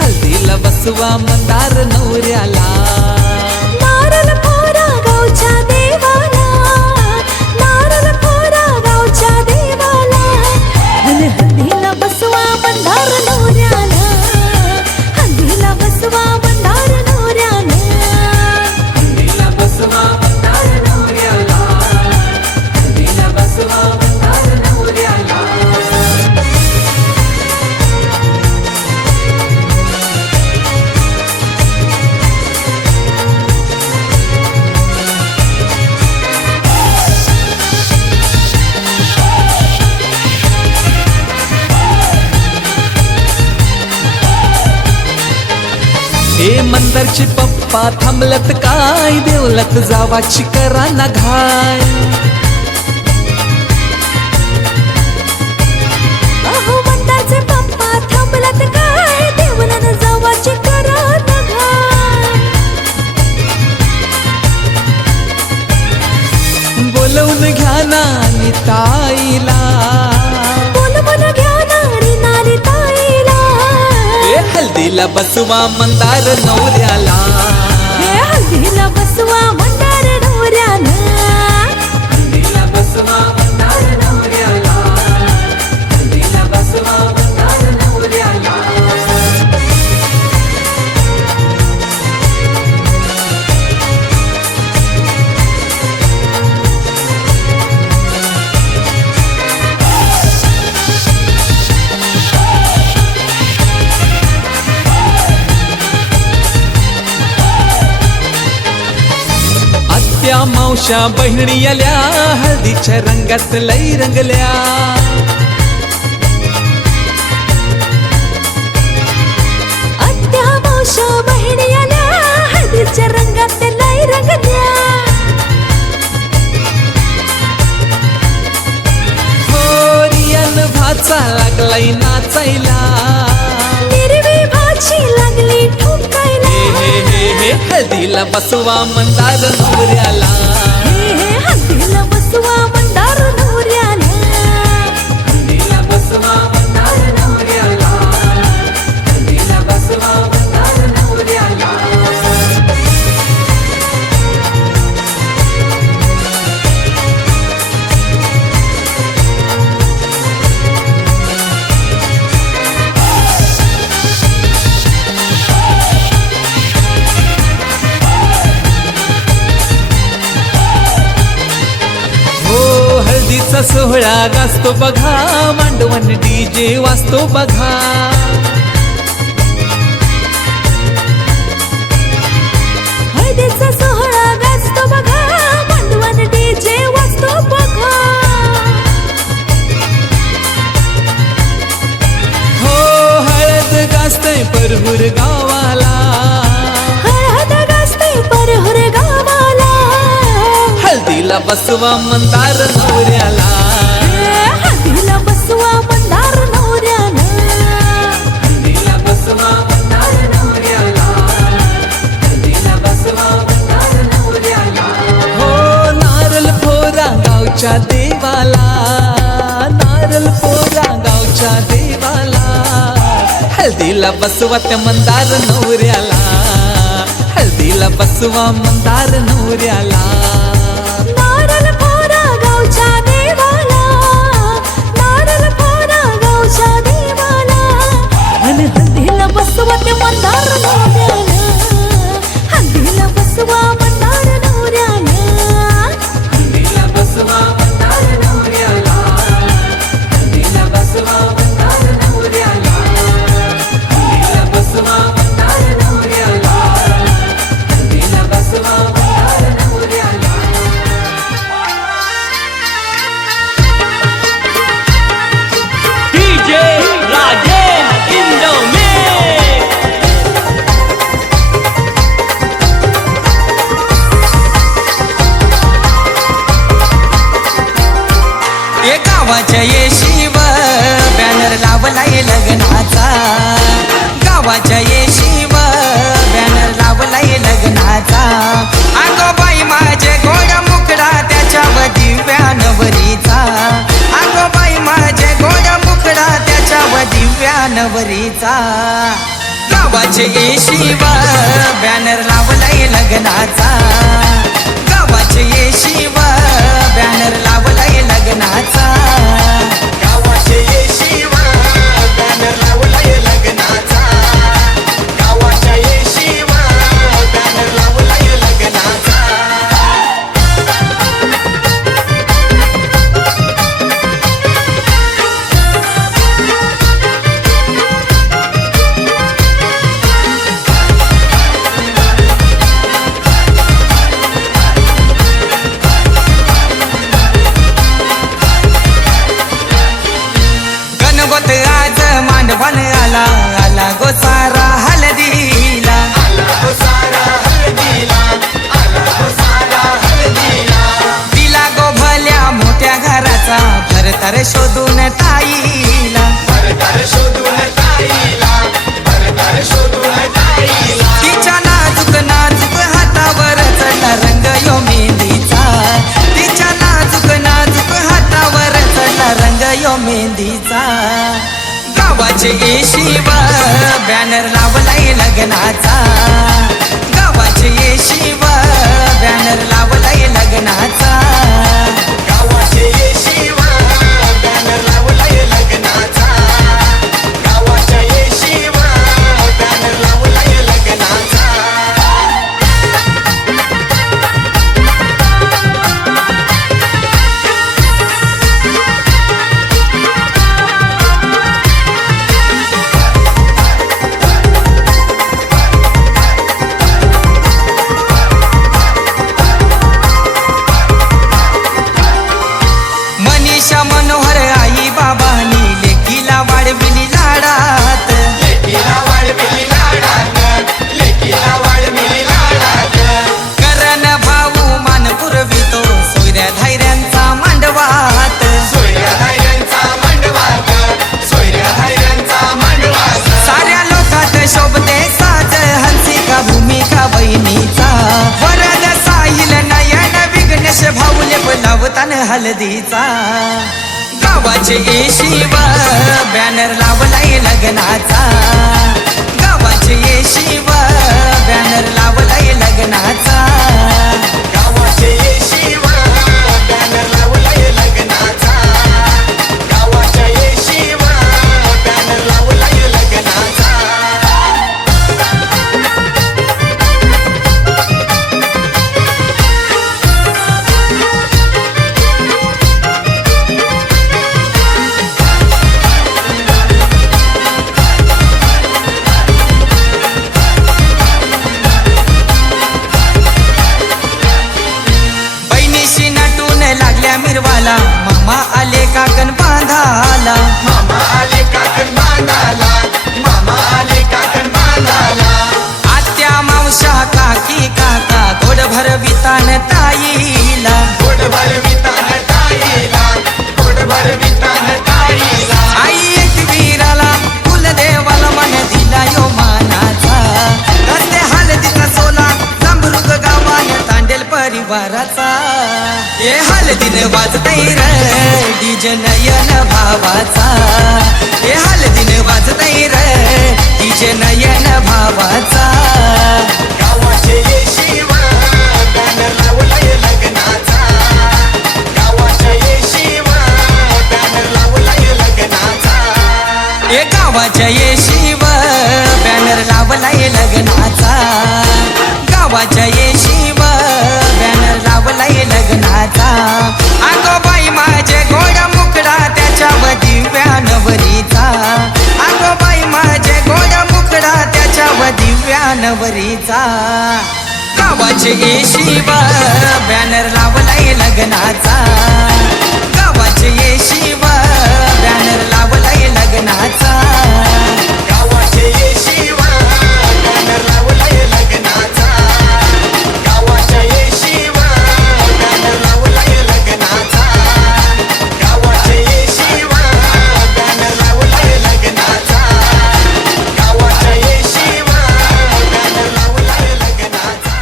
हल्दीला बसवा मंदार नवऱ्याला। नारळ फोरा गावच्या देवाला, नारळ फोरा गावच्या देवाला, हल्दीला बसवा मंदार नवऱ्याला, हल्दीला बसवा मंदार नवऱ्याला। हल्दीला बसवा मंदार नवऱ्याला, हल्दीला बसवा मंदार नवऱ्याला। हे मंदारचे पप्पा थांबलत काय, देवलत जावाची करा ना घाय। अहो मंदारचे पप्पा थांबलात काय, देवलानं जावाची करा ना घाय। बोलवून घ्या ना ताईला, बोलवून घ्या नारी नारी ताईला, हे हल्दीला बसवा मंदार नवऱ्याला, हे हल्दीला बसवा मंदार नवऱ्याला। हल्दीला बसवा मंदार नवऱ्याला, हल्दीला बसवा मंदार नवऱ्याला। आत्या मावशा बहिणी आल्या, हळदीच्या रंगात लई रंगल्या। आत्या मावशा बहिणी आल्या, हळदीच्या रंगात लई रंगल्या। होरियन भाचा लागलाई नाचायला, निरवी भाची लागली ठोकायला। हे हे हे हळदीला बसवा मंदार नवऱ्याला, हे हे हल्दीला बसवा मंदार नवऱ्याला, हल्दीला बसवा मंदार नवऱ्याला, हल्दीला बसवा मंदार नवऱ्याला। हळदीचा सोहळा गाजतो बघा, मांडवण डीजे वाजतो बघा. हळदीचा सोहळा गाजतो बघा, मांडवण डीजे वाजतो बघा. हो हळद गाजतय परहुर गावाला, हळद गाजते परहुर गावाला. हळदीला बसवा मंदार नवऱ्याला, हळदीला बसवा मंदार नवऱ्याला. हळदीला बसवा मंदार नवऱ्याला, हळदीला बसवा मंदार नवऱ्याला. हो नारळ फोरा गावच्या देवाला, नारळ फोरा गावच्या देवाला. हळदीला बसवा त्या मंदार नवऱ्याला, हळदीला बसवा मंदार नवऱ्याला. नारळ फोडा गावच्या देवाला, नारळ फोडा गावच्या देवाला. आणि हळदीला बसवा ते मंदार नवऱ्याला, हळदीला बसवा मंदार नवऱ्याला. हळदीला बसवा मंदार नवऱ्याला, हळदीला बसवा मंदार नवऱ्याला. हळदीला बसवा मंदार नवऱ्याला, हळदीला बसवा मंदार नवऱ्याला. डीजे राजेश इंदोमे. ए गावाच्या येशीव बॅनर लावलाय लग्नाचा, गावाच्या येशीव बॅनर लावलाय लग्नाचा. अगो बाई माझे गोड मुखडा त्याच्यावर दिव्या नवरीचा, अगो बाई माझे गोड मुखडा त्याच्यावर दिव्या नवरीचा. गावाचे येशीव बॅनर लावलाय लग्नाचा, गावाचे येशीव बॅनर लावलाय लग्नाचा. गावाचे येशीव बॅनर लावलाय लग्नाचा, गावाच्या येशीव बॅनर लावलाय लग्नाचा. गणगोत आज मांडवण आला, आला गो सारा हळदीला, आला गो सारा हळदीला, आला गो सारा हळदीला. दिला गो भल्या मोठ्या घराचा भरतर शोधून ताईला, भरतर शोधून ताईला, भरतर शोधून ताईला. तिच्या नाजूक नाजूक हातावर चढला रंग यो मेहंदीचा, तिच्या नाजूक नाजूक हातावर चढला रंग यो मेहंदीचा. गावाचे येशीव बॅनर लावलाय लग्नाचा, गावाचे येशीव बॅनर लावलाय लग्नाचा. गावाचे येशीव बॅनर लावलाय लग्नाचा, गावाच्या येशीव बॅनर लावलाय लग्नाचा. मनीषा मनोहर आई बाबांनी लेकीला वाढविली लाडात, लेकीला वाढविली लाडात, लेकीला वाढविली लाडात. करण भाऊ मान पुरवितो सोयऱ्या धैर्यांचा मांडवात, सोयऱ्या धैर्यांचा मांडवात, सोयऱ्या धैर्यांचा मांडवात. साऱ्या लोकात शोभते साज हंसिका भूमिका बहिणीचा, वरद साहिल नयन विघ्नेश भाऊले बोलावतान हळदीचा. गावाचे येशीव बॅनर लावलाय लग्नाचा, गावाचे येशीव बॅनर लावलाय लग्नाचा. गावाचे येशीव बॅनर लावलाय लग्नाचा, गावाच्या येशीव बॅनर लावलाय लग्नाचा. मामा आले काकण बांधाला, मामा आले काकण बांधाला, मामा आले काकण बांधाला. आत्या मावशा काकी काका गोड भरवितान ताईला, गोड भरवितान ताईला, गोड भरवितान ताईला. आई एकवीराला कुलदेवाला मन दिला यो मानाचा. रस्ते हळदीचा सोला जांभरुग गावान तांडेल परिवाराचा. हे हळदीन वाजतय र डीजे नयन भावाचा. हे हळदीन वाजतय र डीजे नयन भावाचा. गावाचे येशीव बॅनर लावलाय लग्नाचा, गावाचे येशीव बॅनर लावलाय लग्नाचा. हे गावाच्या येशीव बॅनर लावलाय लग्नाचा. गावाच्या येशीव बॅनर लावलाय लग्नाचा. अगो बाई माझे गोड मुकडा त्याच्यावर दिव्या नवरीचा. अगो बाई माझे गोड मुकडा त्याच्यावर दिव्या नवरीचा. गावाचे येशीव बॅनर लावलाय लग्नाचा. गावाचे येशीव बॅनर लावलाय लग्नाचा. गावाचे येशीव बॅनर लावलाय लग्नाचा, गावाचे येशीव बॅनर लावलाय लग्नाचा. गावाचे येशीव बॅनर लावलाय लग्नाचा, गावाचे येशीव बॅनर लावलाय लग्नाचा.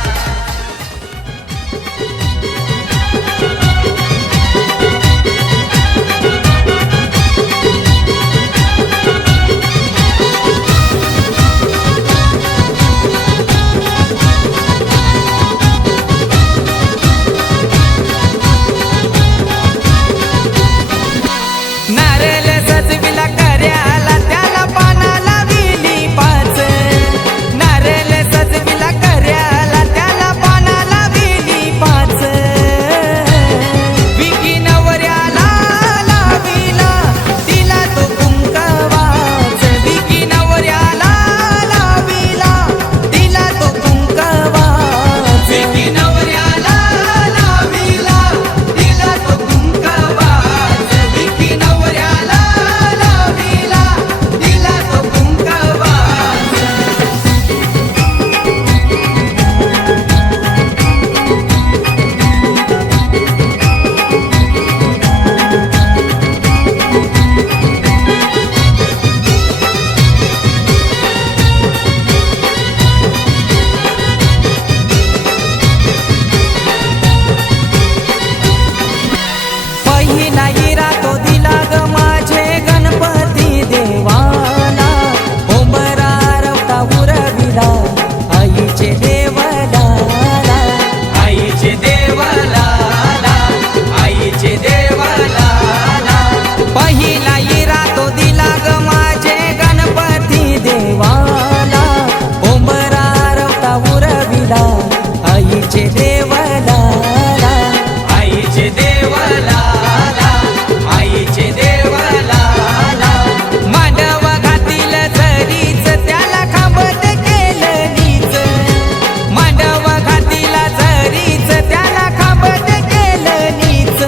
नारळ सजविला कर्याला त्याला पानाला विली पाच. नारळ सजविला कर्याला त्याला पानाला विली पाच. विकी नवऱ्याला लाविला तिला तो कुंकवाच. विकी नवऱ्याला लाविला तिला तो कुंकवाच. विकी नवऱ्याला लाविला तिला तो कुंकवाच. विकी नवऱ्याला लाविला तिला तो कुंकवाच. पहिला हिरा तो दिला ग माझे गणपती देवाला. ओंबरा रवता उरविला आईचे देवाला. आईचे देवाला, आईचे देवाला. पहिला हिरा तो दिला ग माझे गणपती देवाला. ओंबरा रवता उरविला आईचे देवाला. आईचे देवाला, आईचे देवाला. मांडव घातील झरीच त्याला खांबत केलं नीच. मांडव घातील झरीच त्याला खांबत केलं नीच.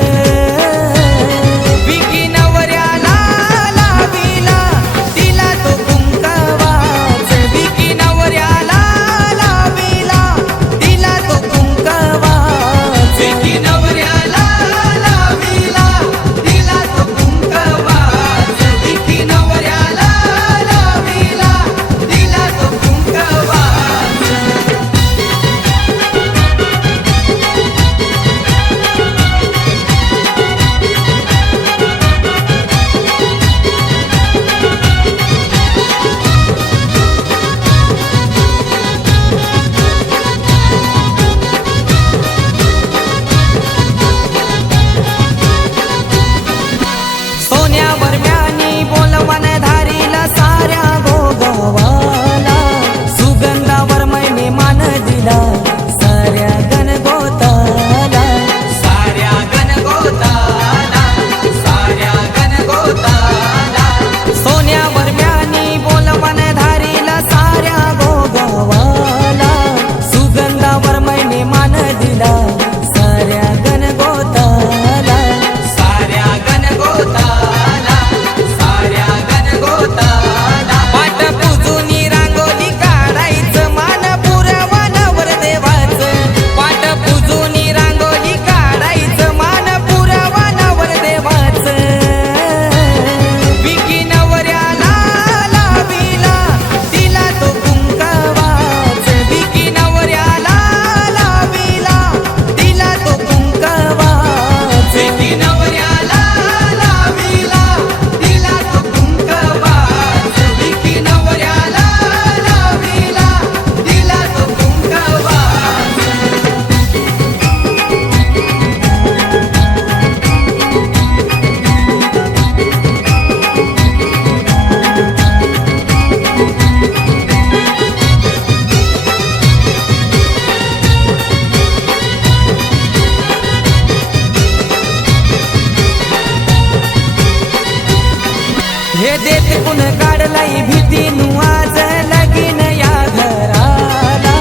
हे देत कुण काढलाई भीती आज लगीन या घराला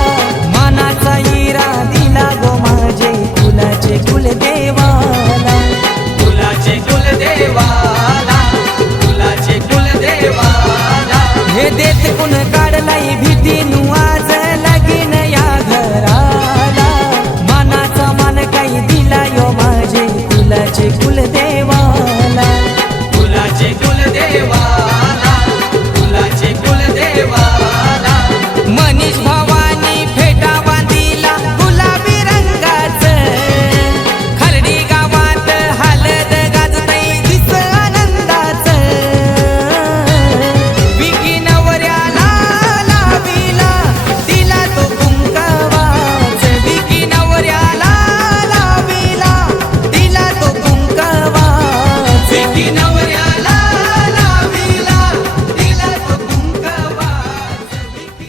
मानाचा हिरा दिला गो माझे कुलाचे कुलदेवाला कुलाचे कुलदेवाला कुलाचे कुलदेवाला हे देत कुण काढलाई भीती आज लगीन या घराला मानाचा मान काही दिला यो माझे कुलाचे कुलदेवाला कुलाचे कुलदेवाला कुलाचे कुलदेवाला मनीष भवानी फेटा बांधिला गुलाबी रंगाच खर्डी गावात हलद गाजतई दिस आनंदाच विकी नवऱ्याला लाविला दिला तो कुंकवाच विकी नवऱ्याला लाविला दिला तो कुंकवाच विकी नवऱ्याला लाविला दिला तो कुंकवाच विकी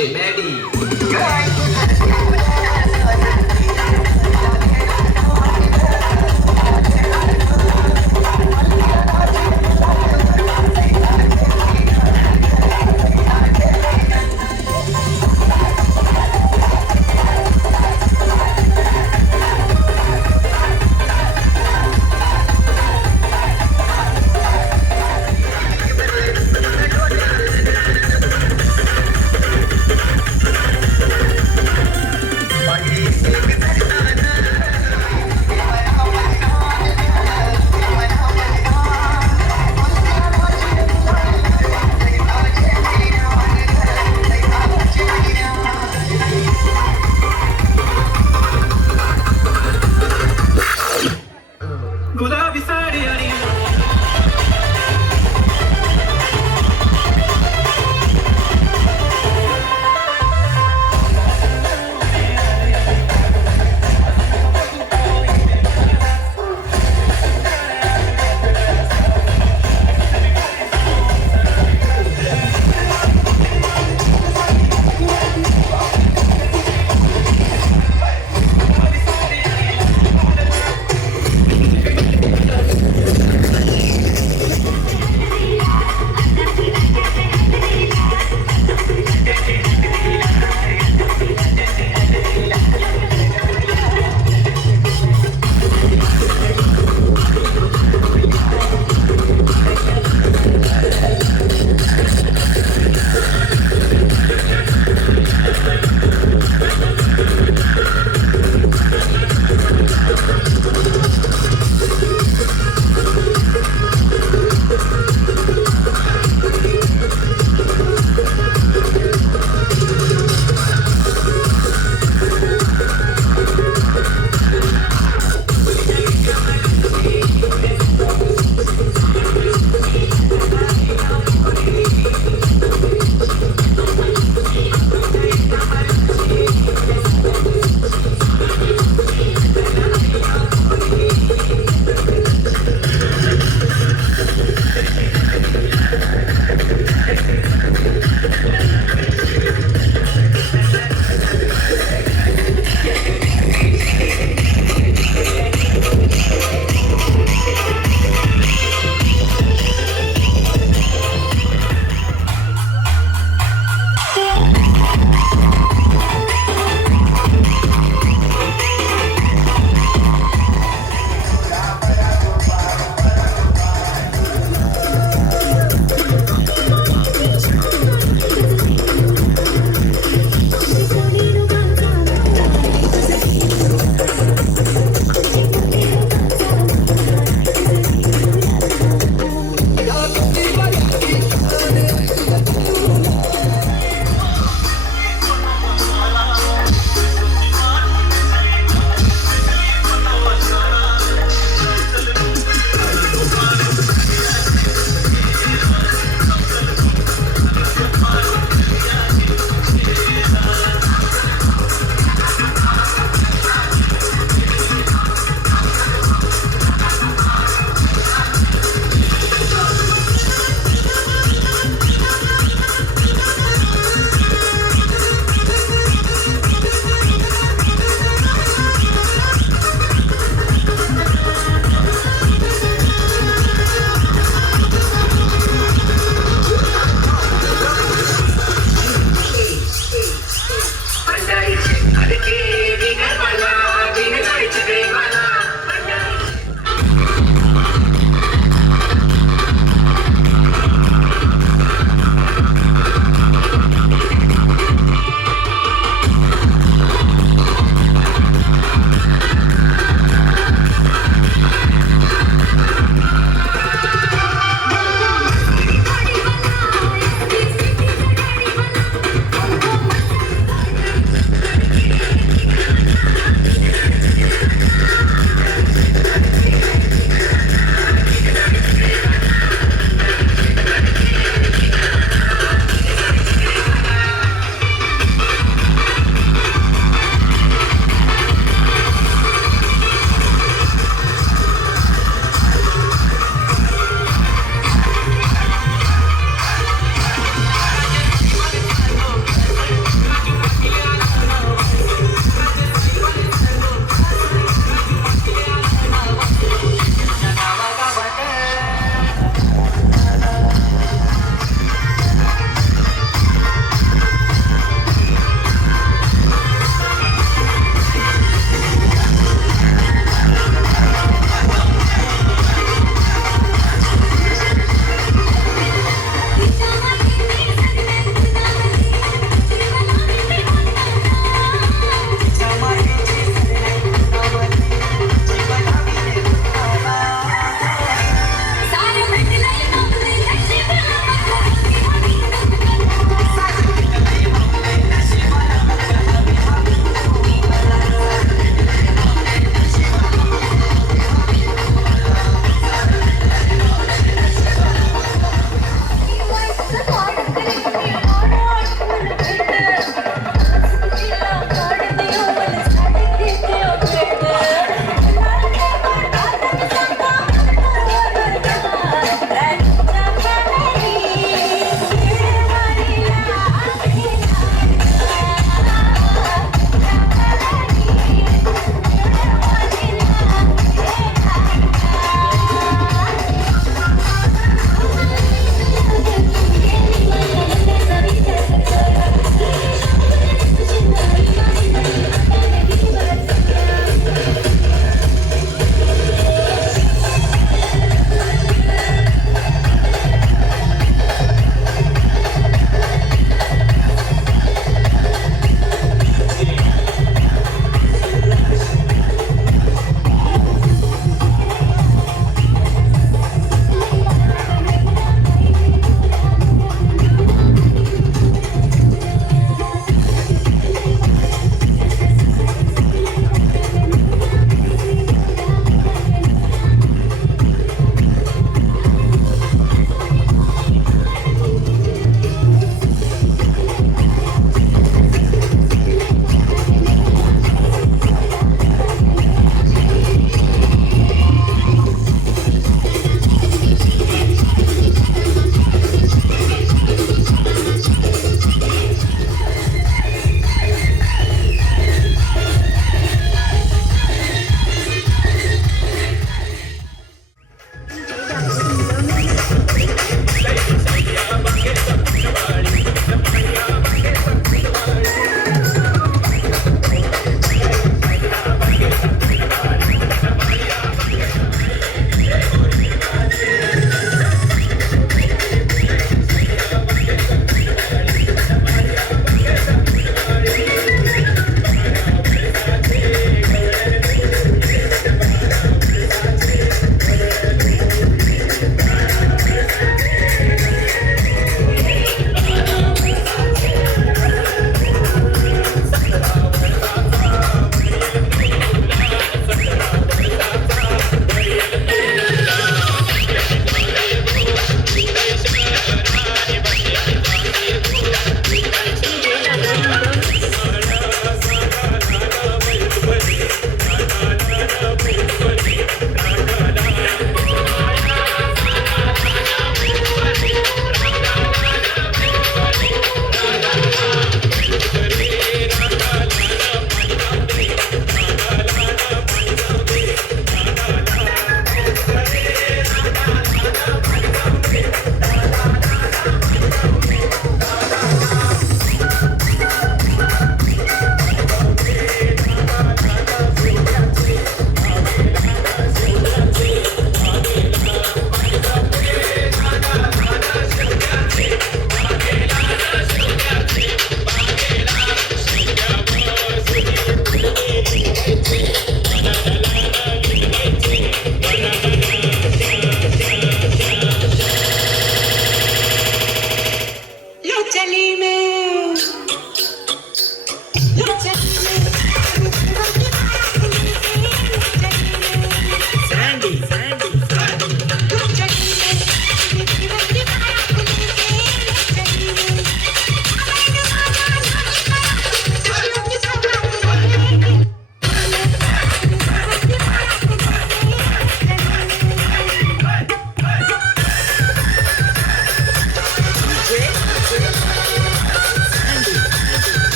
ओके मॅडी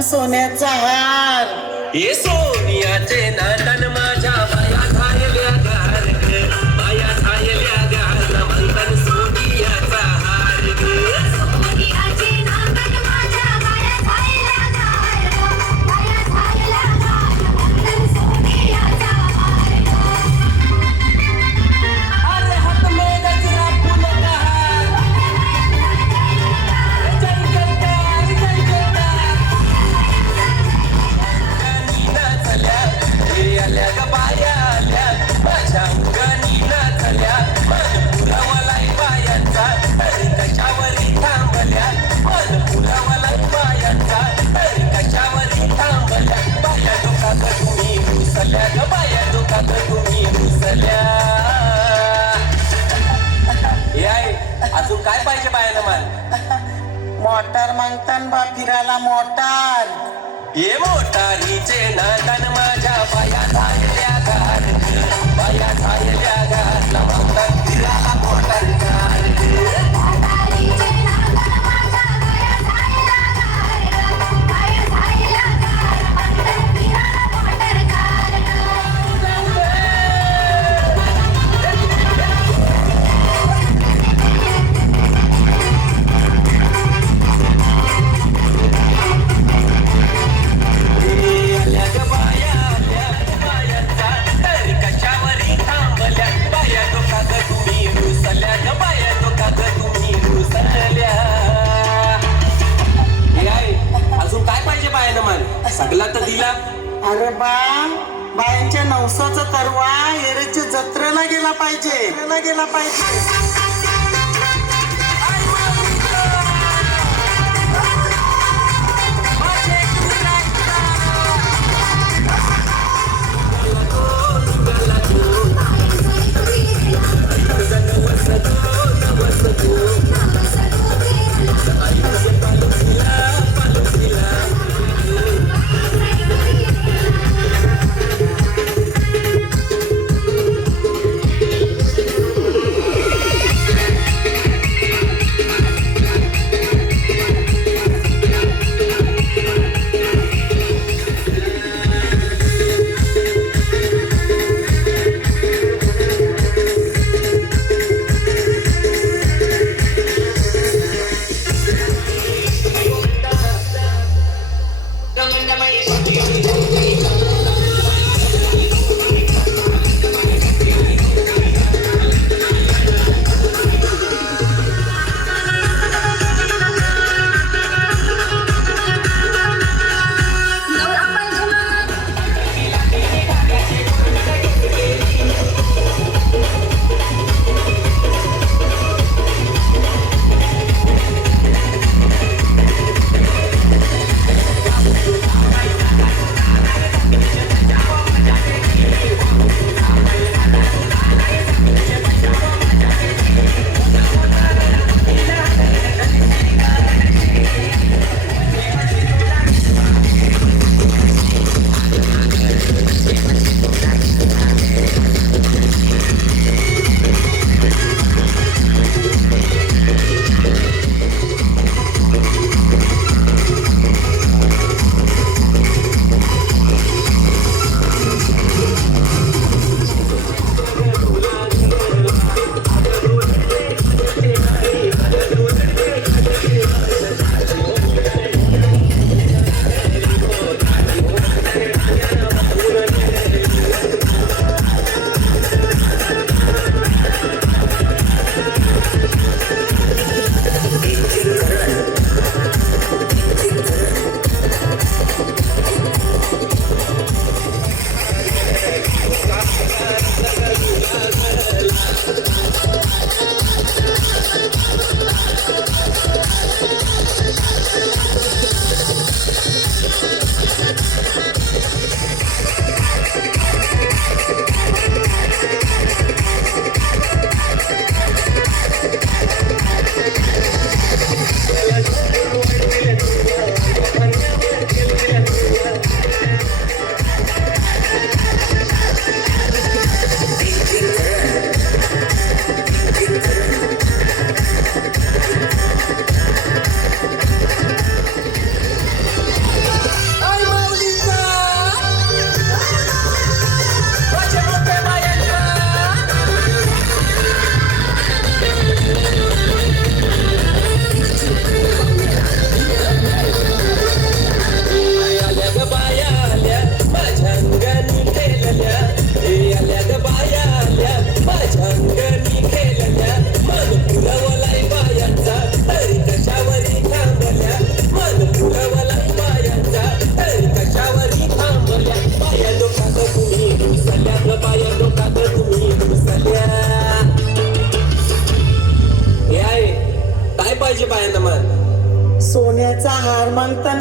मंगन सोन्याचा हार. ये सोनियाचे नाटन माझ्या बाया झायल्या गार ग, बाया झायल्या गार मंगन सोनियाचा हार ग. सोनियाचे नांगण माझ्या बाया झायल्या गार ग, बाया झायल्या गार मंगल सोनियाचा हार ग. अरे हात में गजरा फूल का हार, जयजयकार जयजयकार. अंगणी नाचल्या, हे आल्या ग बाया आल्या, माझ्या अंगणी नाचल्या, मन पुरावलाय बायांचा, तरी कशावरी थांबल्या, मन पुरावलाय बायांचा, तरी कशावरी थांबल्या. बाया डोकात तुम्ही रुसल्या ग, बाया डोकात तुम्ही रुसल्या. हे आहे, अजून काय पाहिजे बायानं मान? मोटार मागतान बा फिरायला मोटार. ये मोटारीचे नाटन माझ्या बाया झायल्या गार ग, बाया झायल्या गार मंगल फिराला मोटार गार ग. मोटारीचे नांगण माझ्या बाया झायल्या गार ग, बाया झायल्या गार मंगल फिराला मोटर गार ग. आल्या ग बाया आल्या बायांचा, तरी कशावरी थांबल्या, बाया डोकात तुम्ही रुसल्या ग, बाया डोकात तुम्ही रुसल्या. हे आहे, अजून काय पाहिजे बायानं मान? सगळा तर दिला. अरे बा बायांच्या नवसाचा तरवा एरेच्या जत्रेला गेला पाहिजे, गेला पाहिजे.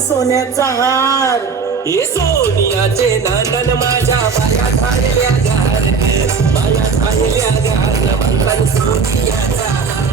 सोन्याचा हार हे सोनियाचे नांदन माझ्या बाया खायल्या गार बाया खायल्या गार म्हणतात सोनियाचा हार